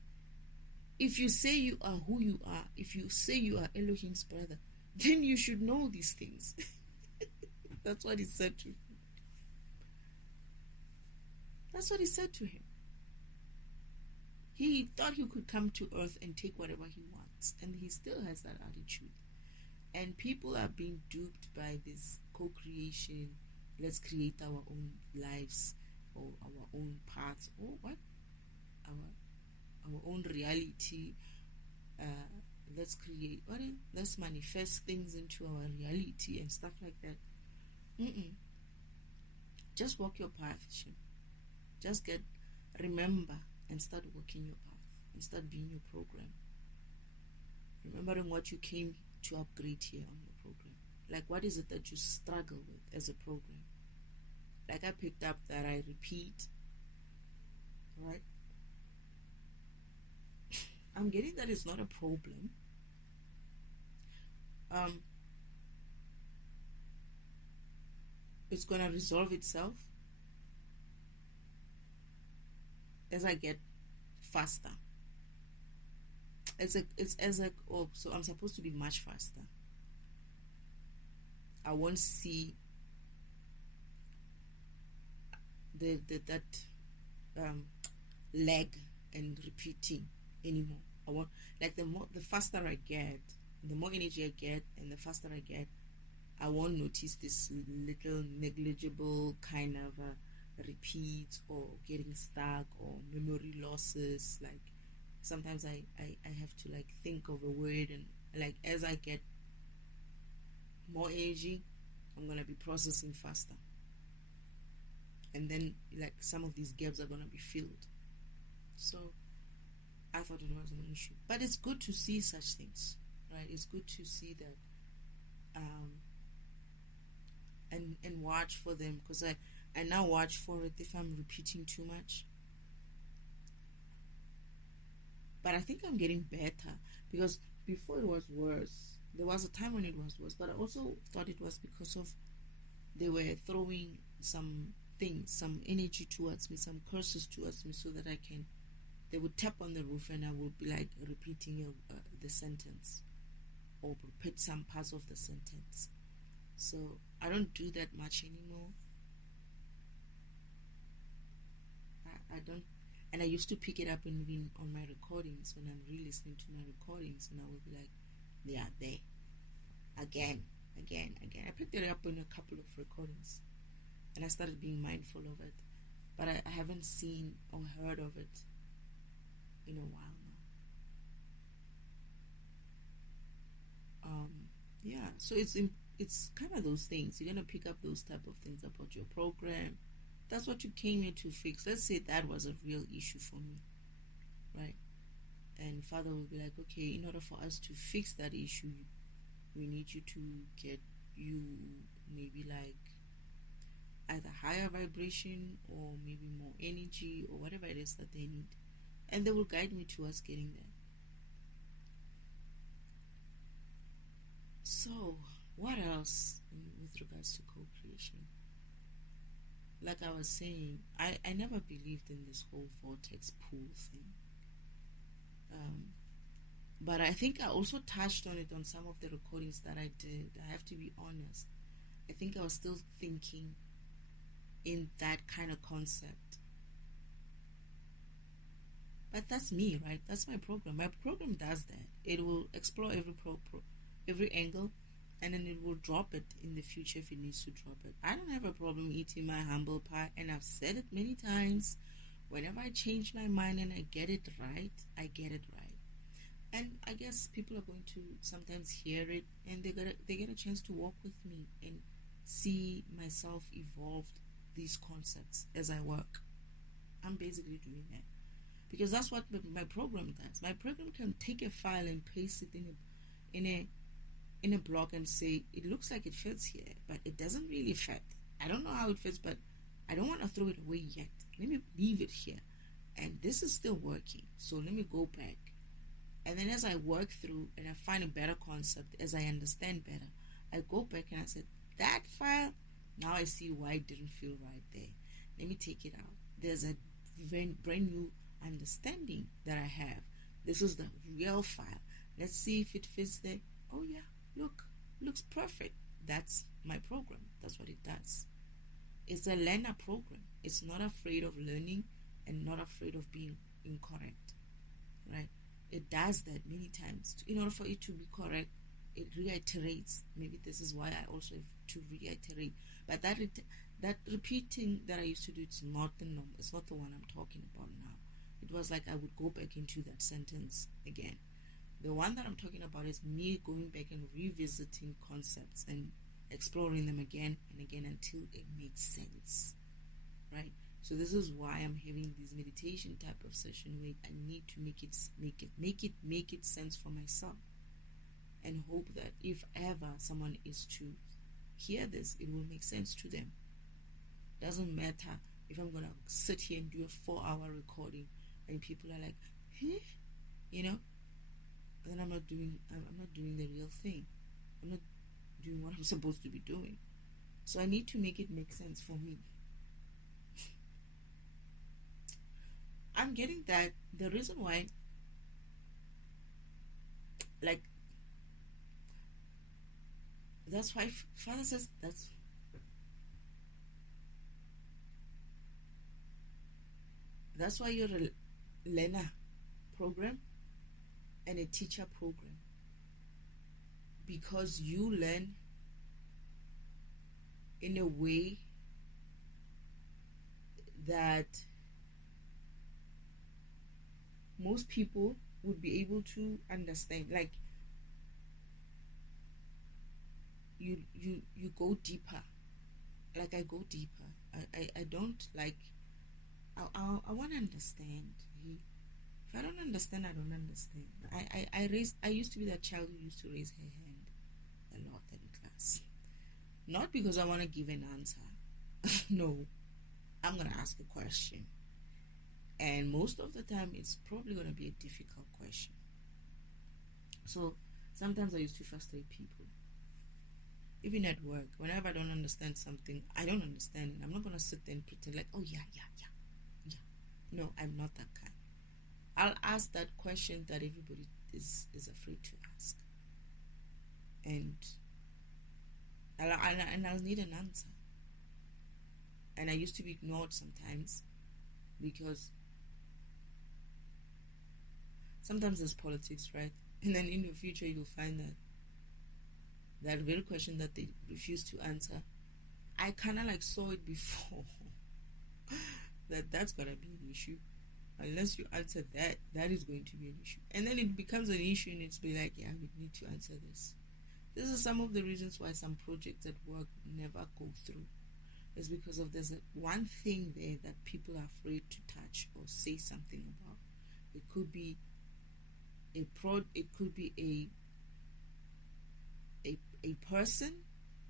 If you say you are who you are, if you say you are Elohim's brother, then you should know these things. That's what he said to him. That's what he said to him. He thought he could come to earth and take whatever he wants, and he still has that attitude. And people are being duped by this co-creation. Let's create our own lives or our own paths or what? Our own reality. Let's create. Let's manifest things into our reality and stuff like that. Just walk your path, Shem. Just remember and start walking your path and start being your program. Remembering what you came to upgrade here on your program. Like, what is it that you struggle with as a program? Like, I picked up that I repeat, right? I'm getting that it's not a problem. It's gonna resolve itself as I get faster. So I'm supposed to be much faster. I won't see that lag and repeating anymore. I want, like, the faster I get, the more energy I get, and the faster I get, I won't notice this little negligible kind of repeats or getting stuck or memory losses. Like, sometimes I have to, like, think of a word, and, like, as I get more energy, I'm gonna be processing faster, and then, like, some of these gaps are gonna be filled. So I thought it wasn't an issue, but it's good to see such things, right? It's good to see that, and watch for them, because I now watch for it if I'm repeating too much. But I think I'm getting better, because before it was worse. There was a time when it was worse, but I also thought it was because of they were throwing some things, some energy towards me, some curses towards me, so that they would tap on the roof and I would be like repeating the sentence or repeat some parts of the sentence. So I don't do that much anymore. I don't, and I used to pick it up on my recordings when I'm re-listening to my recordings, and I will be like, they are there again, again, again. I picked it up in a couple of recordings, and I started being mindful of it, but I haven't seen or heard of it in a while now. Yeah, so it's kind of those things. You're gonna pick up those type of things about your program. That's what you came here to fix. Let's say that was a real issue for me, right? And Father will be like, okay, in order for us to fix that issue, we need you to get you maybe like either higher vibration or maybe more energy or whatever it is that they need, and they will guide me towards getting there. So what else with regards to co-creation? Like I was saying, I never believed in this whole vortex pool thing, but I think I also touched on it on some of the recordings that I did. I have to be honest, I think I was still thinking in that kind of concept. But that's me, right? That's my program. My program does that. It will explore every angle, and then it will drop it in the future if it needs to drop it. I don't have a problem eating my humble pie, and I've said it many times. Whenever I change my mind and I get it right, I get it right. And I guess people are going to sometimes hear it, and they get a chance to walk with me and see myself evolve these concepts as I work. I'm basically doing that because that's what my program does. My program can take a file and paste it in a blog and say it looks like it fits here, but it doesn't really fit. I don't know how it fits, but I don't want to throw it away yet. Let me leave it here, and this is still working. So let me go back, and then as I work through and I find a better concept, as I understand better, I go back and I said that file. Now I see why it didn't feel right there. Let me take it out. There's a brand new understanding that I have. This is the real file. Let's see if it fits there. Oh yeah, looks perfect. That's my program. That's what it does. It's a learner program. It's not afraid of learning and not afraid of being incorrect, right? It does that many times. In order for it to be correct, it reiterates. Maybe this is why I also have to reiterate. But that repeating that I used to do, it's not the norm. It's not the one I'm talking about now. It was like I would go back into that sentence again. The one that I'm talking about is me going back and revisiting concepts and exploring them again and again until it makes sense, right? So this is why I'm having this meditation type of session where I need to make it sense for myself, and hope that if ever someone is to hear this, it will make sense to them. Doesn't matter if I'm gonna sit here and do a 4-hour recording and people are like, huh? Then I'm not doing the real thing. I'm not doing what I'm supposed to be doing. So I need to make it make sense for me. I'm getting that the reason why, like, that's why Father says that's why you're a learner program and a teacher program, because you learn in a way that most people would be able to understand. Like you go deeper. Like I go deeper. I don't like I want to understand. If I don't understand, I don't understand. I used to be that child who used to raise her hand a lot in class. Not because I want to give an answer. No, I'm going to ask a question. And most of the time, it's probably going to be a difficult question. So sometimes I used to frustrate people. Even at work, whenever I don't understand something, I don't understand it. I'm not going to sit there and pretend like, oh, yeah. No, I'm not that kind. I'll ask that question that everybody is afraid to ask. And and I'll need an answer. And I used to be ignored sometimes because sometimes there's politics, right? And then in the future you'll find that very question that they refuse to answer, I kind of like saw it before that's gonna be an issue. Unless you answer that, that is going to be an issue. And then it becomes an issue and it's be like, yeah, we need to answer this. This is some of the reasons why some projects at work never go through. It's because of there's one thing there that people are afraid to touch or say something about. It could be it could be a person,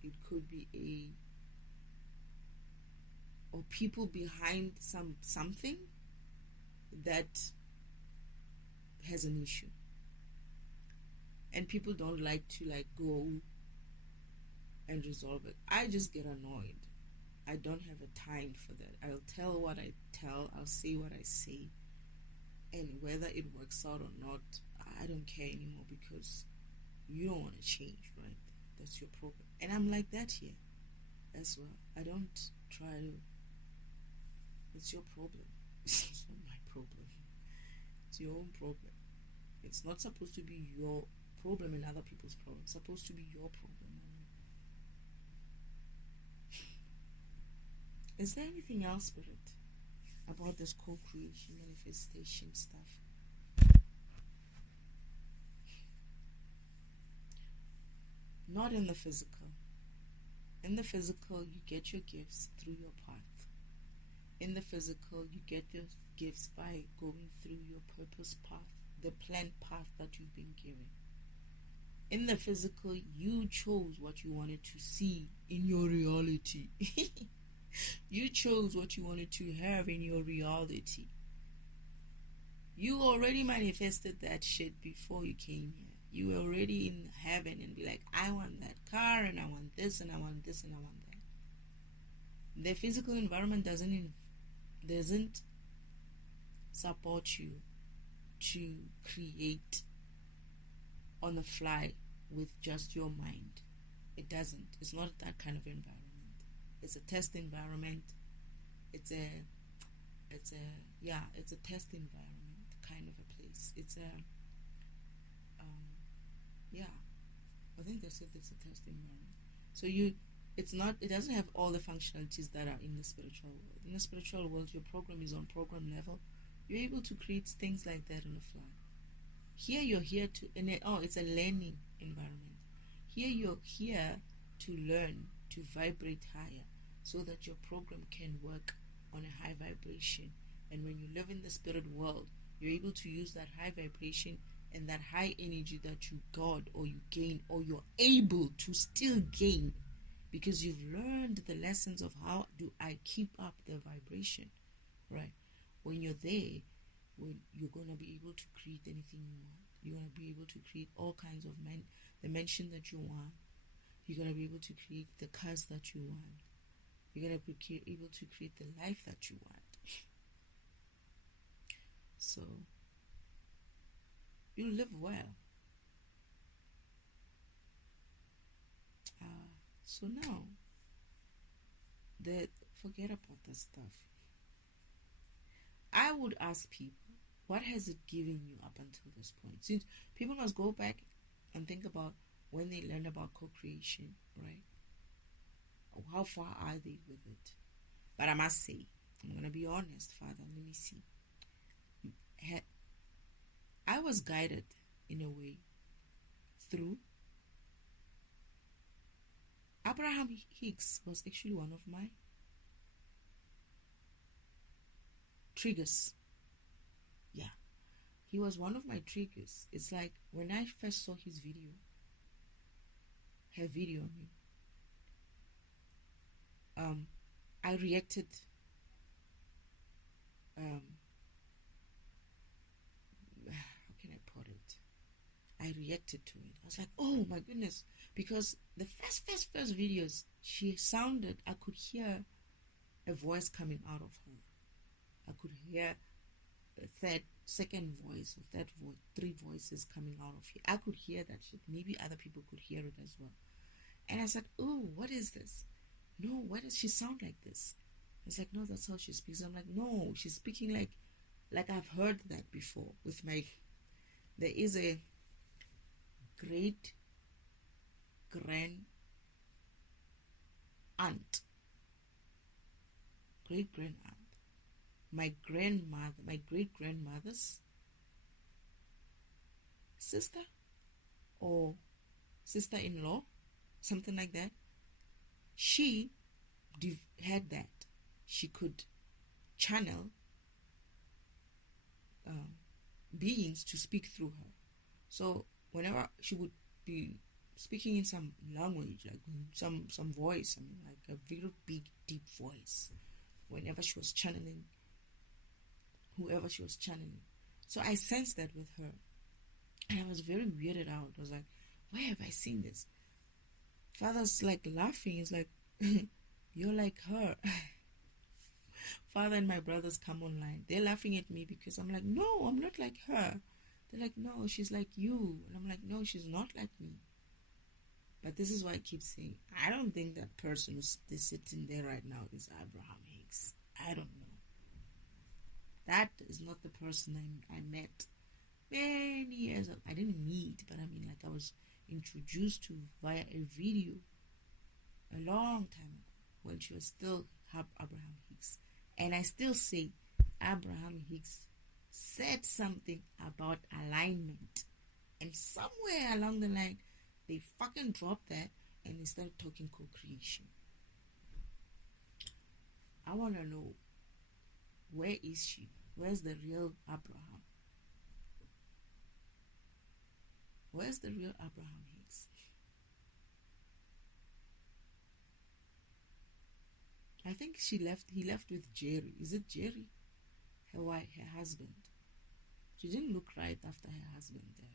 it could be or people behind something that has an issue, and people don't like to go and resolve it. I just get annoyed. I don't have a time for that. I'll tell what I tell, I'll say what I say, and whether it works out or not, I don't care anymore, because you don't want to change, right? That's your problem. And I'm like that here as well. I don't try to. It's your problem. It's not my problem. It's your own problem. It's not supposed to be your problem and other people's problem. It's supposed to be your problem. Is there anything else, Spirit, about this co-creation, manifestation stuff? Not in the physical. In the physical, you get your gifts through your path. In the physical, you get your gifts by going through your purpose path, the planned path that you've been given. In the physical, you chose what you wanted to see in your reality. You chose what you wanted to have in your reality. You already manifested that shit before you came here. You were already in heaven and be like, I want that car, and I want this, and I want this, and I want that. The physical environment doesn't support you to create on the fly with just your mind. It doesn't. It's not that kind of environment. It's a test environment. It's a test environment kind of a place. It's I think they said it's a test environment. So it doesn't have all the functionalities that are in the spiritual world. In the spiritual world, your program is on program level. You're able to create things like that on the fly. Here you're here it's a learning environment. Here you're here to learn, to vibrate higher, so that your program can work on a high vibration. And when you live in the spirit world, you're able to use that high vibration and that high energy that you got or you gain, or you're able to still gain, because you've learned the lessons of how do I keep up the vibration, right? When you're there, you're going to be able to create anything you want. You're going to be able to create all kinds of dimension that you want. You're going to be able to create the cars that you want. You're going to be able to create the life that you want. So you live well. So now, forget about that stuff. I would ask people, what has it given you up until this point? Since people must go back and think about when they learned about co-creation, right? How far are they with it? But I must say, I'm going to be honest, Father, let me see. I was guided in a way through Abraham Hicks. Was actually one of my triggers. Yeah, he was one of my triggers. It's like when I first saw her video, I reacted how can I put it? I reacted to it. I was like, oh my goodness, because the first videos, she sounded, I could hear a voice coming out of her. I could hear a second voice, or third voice, three voices coming out of her. I could hear that shit. Maybe other people could hear it as well. And I said, oh, what is this? No, why does she sound like this? It's like, no, that's how she speaks. I'm like, no, she's speaking like I've heard that before with my, there is a great grand aunt, great grand aunt, my grandmother, my great grandmother's sister or sister-in-law, something like that. She had that. She could channel beings to speak through her. So whenever she would be speaking in some language, like some voice, I mean, like a very big, deep voice, whenever she was channeling whoever she was channeling. So I sensed that with her. And I was very weirded out. I was like, where have I seen this? Father's like laughing. He's like, you're like her. Father and my brothers come online. They're laughing at me because I'm like, no, I'm not like her. They're like, no, she's like you. And I'm like, no, she's not like me. But this is why I keep saying, I don't think that person who's sitting there right now is Abraham Hicks. I don't know. That is not the person I met many years ago. I didn't meet, but I mean, like, I was introduced to via a video a long time ago when she was still Abraham Hicks. And I still say Abraham Hicks said something about alignment. And somewhere along the line, they fucking dropped that and they started talking co-creation. I want to know, where is she? Where's the real Abraham? Where's the real Abraham Hicks? I think he left with Jerry. Is it Jerry? Her husband. She didn't look right after her husband's death.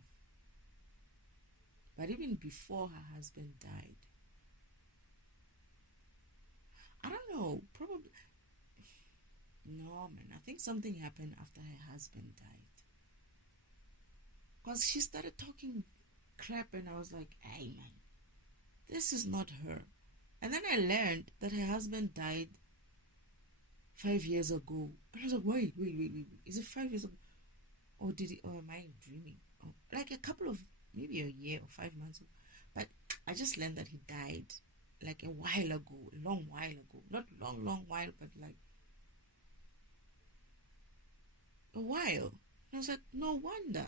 But even before her husband died. I don't know. Probably. No, man. I think something happened after her husband died. Because she started talking crap and I was like, hey, man. This is not her. And then I learned that her husband died 5 years ago. And I was like, wait. Is it 5 years ago? Or am I dreaming? Oh, like a couple of, maybe a year or 5 months ago. But I just learned that he died like a while ago, a long while ago. Not long while, but like a while. And I was like, no wonder.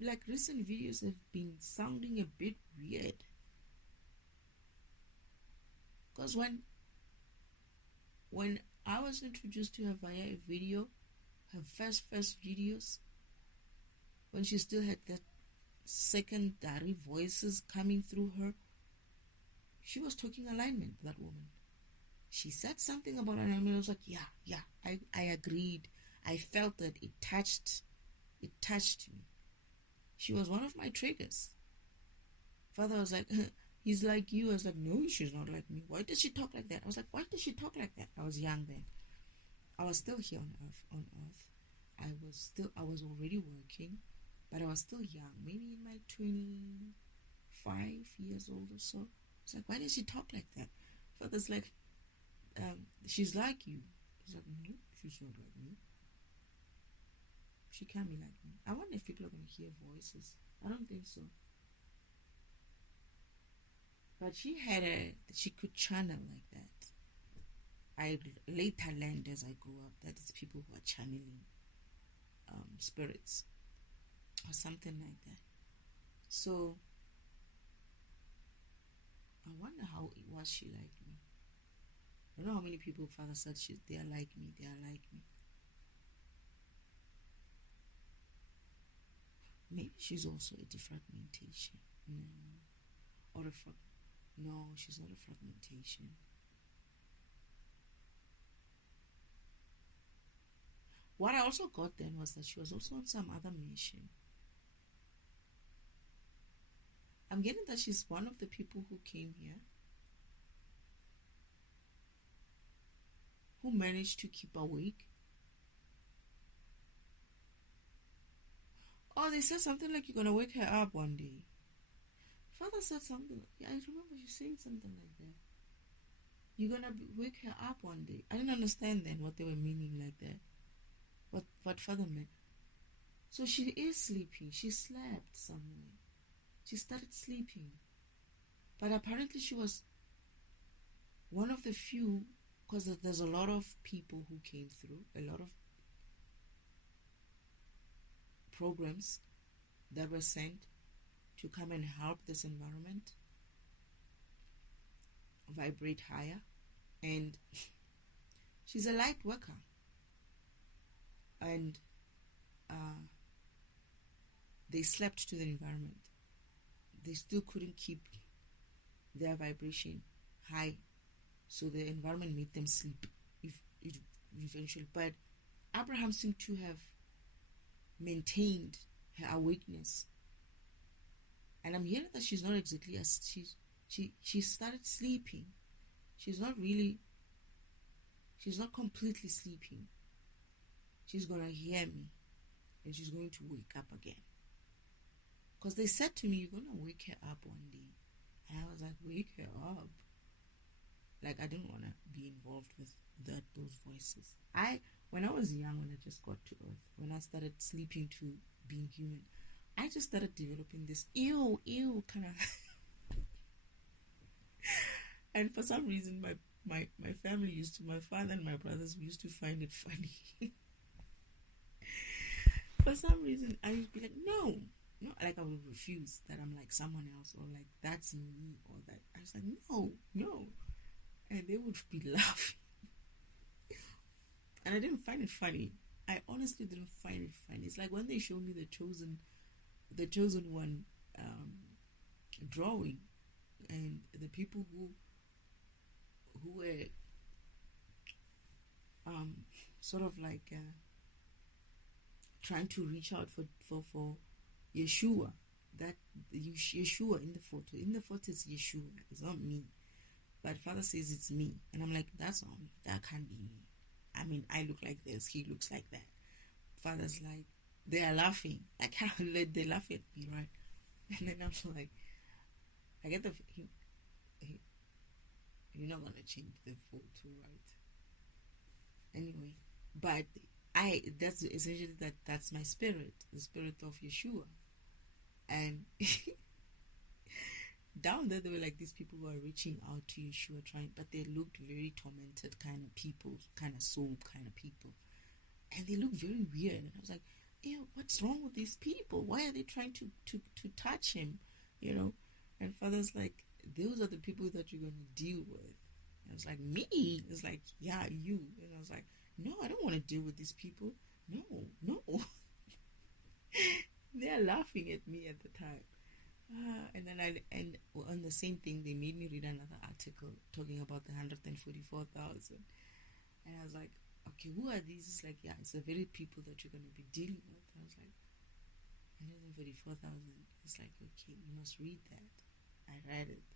Like recent videos have been sounding a bit weird. Because when I was introduced to her via a video, her first videos, when she still had that secondary voices coming through her, she was talking alignment, that woman. She said something about alignment. I was like, yeah, I agreed. I felt that it touched me. She was one of my triggers. Father was like, he's like you. I was like, no, she's not like me. Why does she talk like that? I was like, why does she talk like that? I was young then. I was still here on earth. I was already working, but I was still young, maybe in my 25 years old or so. It's like, why does she talk like that? Father's like, she's like you. He's like, no, she's not like me. She can't be like me. I wonder if people are going to hear voices. I don't think so. But she could channel like that. I later learned as I grew up that it's people who are channeling spirits or something like that. So I wonder how was she like me. I don't know how many people Father said they are like me. Maybe she's also a defragmentation. No, she's not a fragmentation. What I also got then was that she was also on some other mission. I'm getting that she's one of the people who came here, who managed to keep awake. Oh, they said something like you're going to wake her up one day. Father said something. Yeah, I remember you saying something like that. You're gonna wake her up one day. I didn't understand then what they were meaning like that. What Father meant. So she is sleeping. She slept somewhere. She started sleeping. But apparently she was one of the few, because there's a lot of people who came through, a lot of programs that were sent to come and help this environment vibrate higher. And she's a light worker. And they slept to the environment. They still couldn't keep their vibration high, so the environment made them sleep eventually. But Abraham seemed to have maintained her awakeness, and I'm hearing that she's not exactly as she started sleeping. She's not completely sleeping. She's gonna hear me, and she's going to wake up again. Because they said to me, you're gonna wake her up one day. And I was like, wake her up? Like, I didn't want to be involved with those voices. When I was young, when I just got to Earth, when I started sleeping to being human, I just started developing this ew kind of. And for some reason, my family my father and my brothers used to find it funny. For some reason, I would be like, no, like I would refuse that I'm like someone else, or like that's me, or that. I was like, no. And they would be laughing. And I didn't find it funny. I honestly didn't find it funny. It's like when they showed me the chosen one drawing, and the people who were sort of like trying to reach out for Yeshua. That Yeshua in the photo. In the photo it's Yeshua. It's not me. But Father says it's me. And I'm like, that's not me. That can't be me. I mean, I look like this. He looks like that. Father's like, they are laughing. Like, how they laugh at me, right? And then I'm like, I get you're not going to change the photo, right? Anyway, but that's essentially that's my spirit, the spirit of Yeshua. And down there, they were like these people who are reaching out to Yeshua, but they looked very tormented kind of people, kind of soul kind of people. And they looked very weird. And I was like, what's wrong with these people? Why are they trying to touch him? And Father's like, those are the people that you're going to deal with. And I was like, me? It's like, yeah, you. And I was like, no, I don't want to deal with these people. No. They're laughing at me at the time. And then on the same thing, they made me read another article talking about the 144,000. And I was like, okay, who are these? It's like, yeah, it's the very people that you're going to be dealing with. I was like, 144,000. It's like, okay, you must read that. I read it.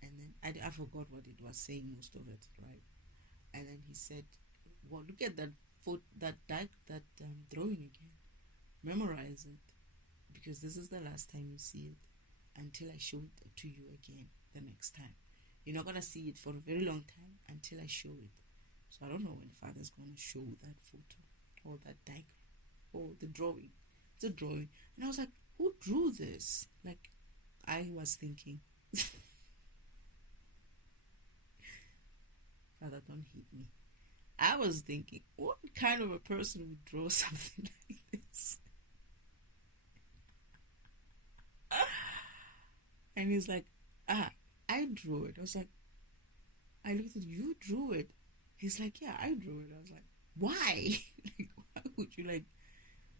And then I forgot what it was saying, most of it, right? And then he said, well, look at that drawing again. Memorize it. Because this is the last time you see it, until I show it to you again the next time. You're not going to see it for a very long time until I show it. So I don't know when Father's going to show that photo or that diagram or the drawing. It's a drawing. And I was like, who drew this? Like, I was thinking. Father, don't hate me. I was thinking, what kind of a person would draw something like this? And he's like, I drew it. I was like, I looked at you, drew it. He's like, yeah, I drew it. I was like, why?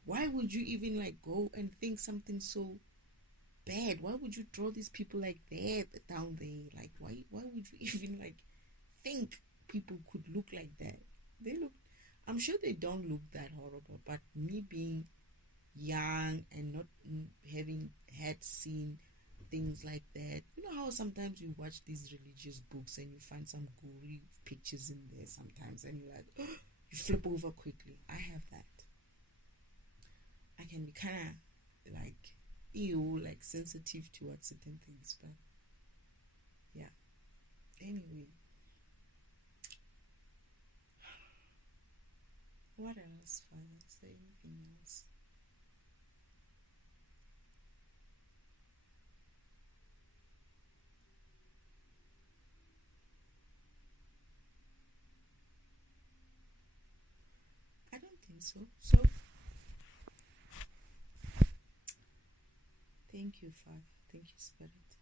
Why would you even like go and think something so bad? Why would you draw these people like that down there? Like, why would you even like think people could look like that? I'm sure they don't look that horrible, but me being young and not having seen things like that, you know how sometimes you watch these religious books and you find some gory pictures in there sometimes, and you're like, you flip over quickly. I have that. I can be kind of like, feel like sensitive towards certain things, but yeah. Anyway, what else, Father? Is there anything else? I don't think so. So, thank you, Father. Thank you, Spirit.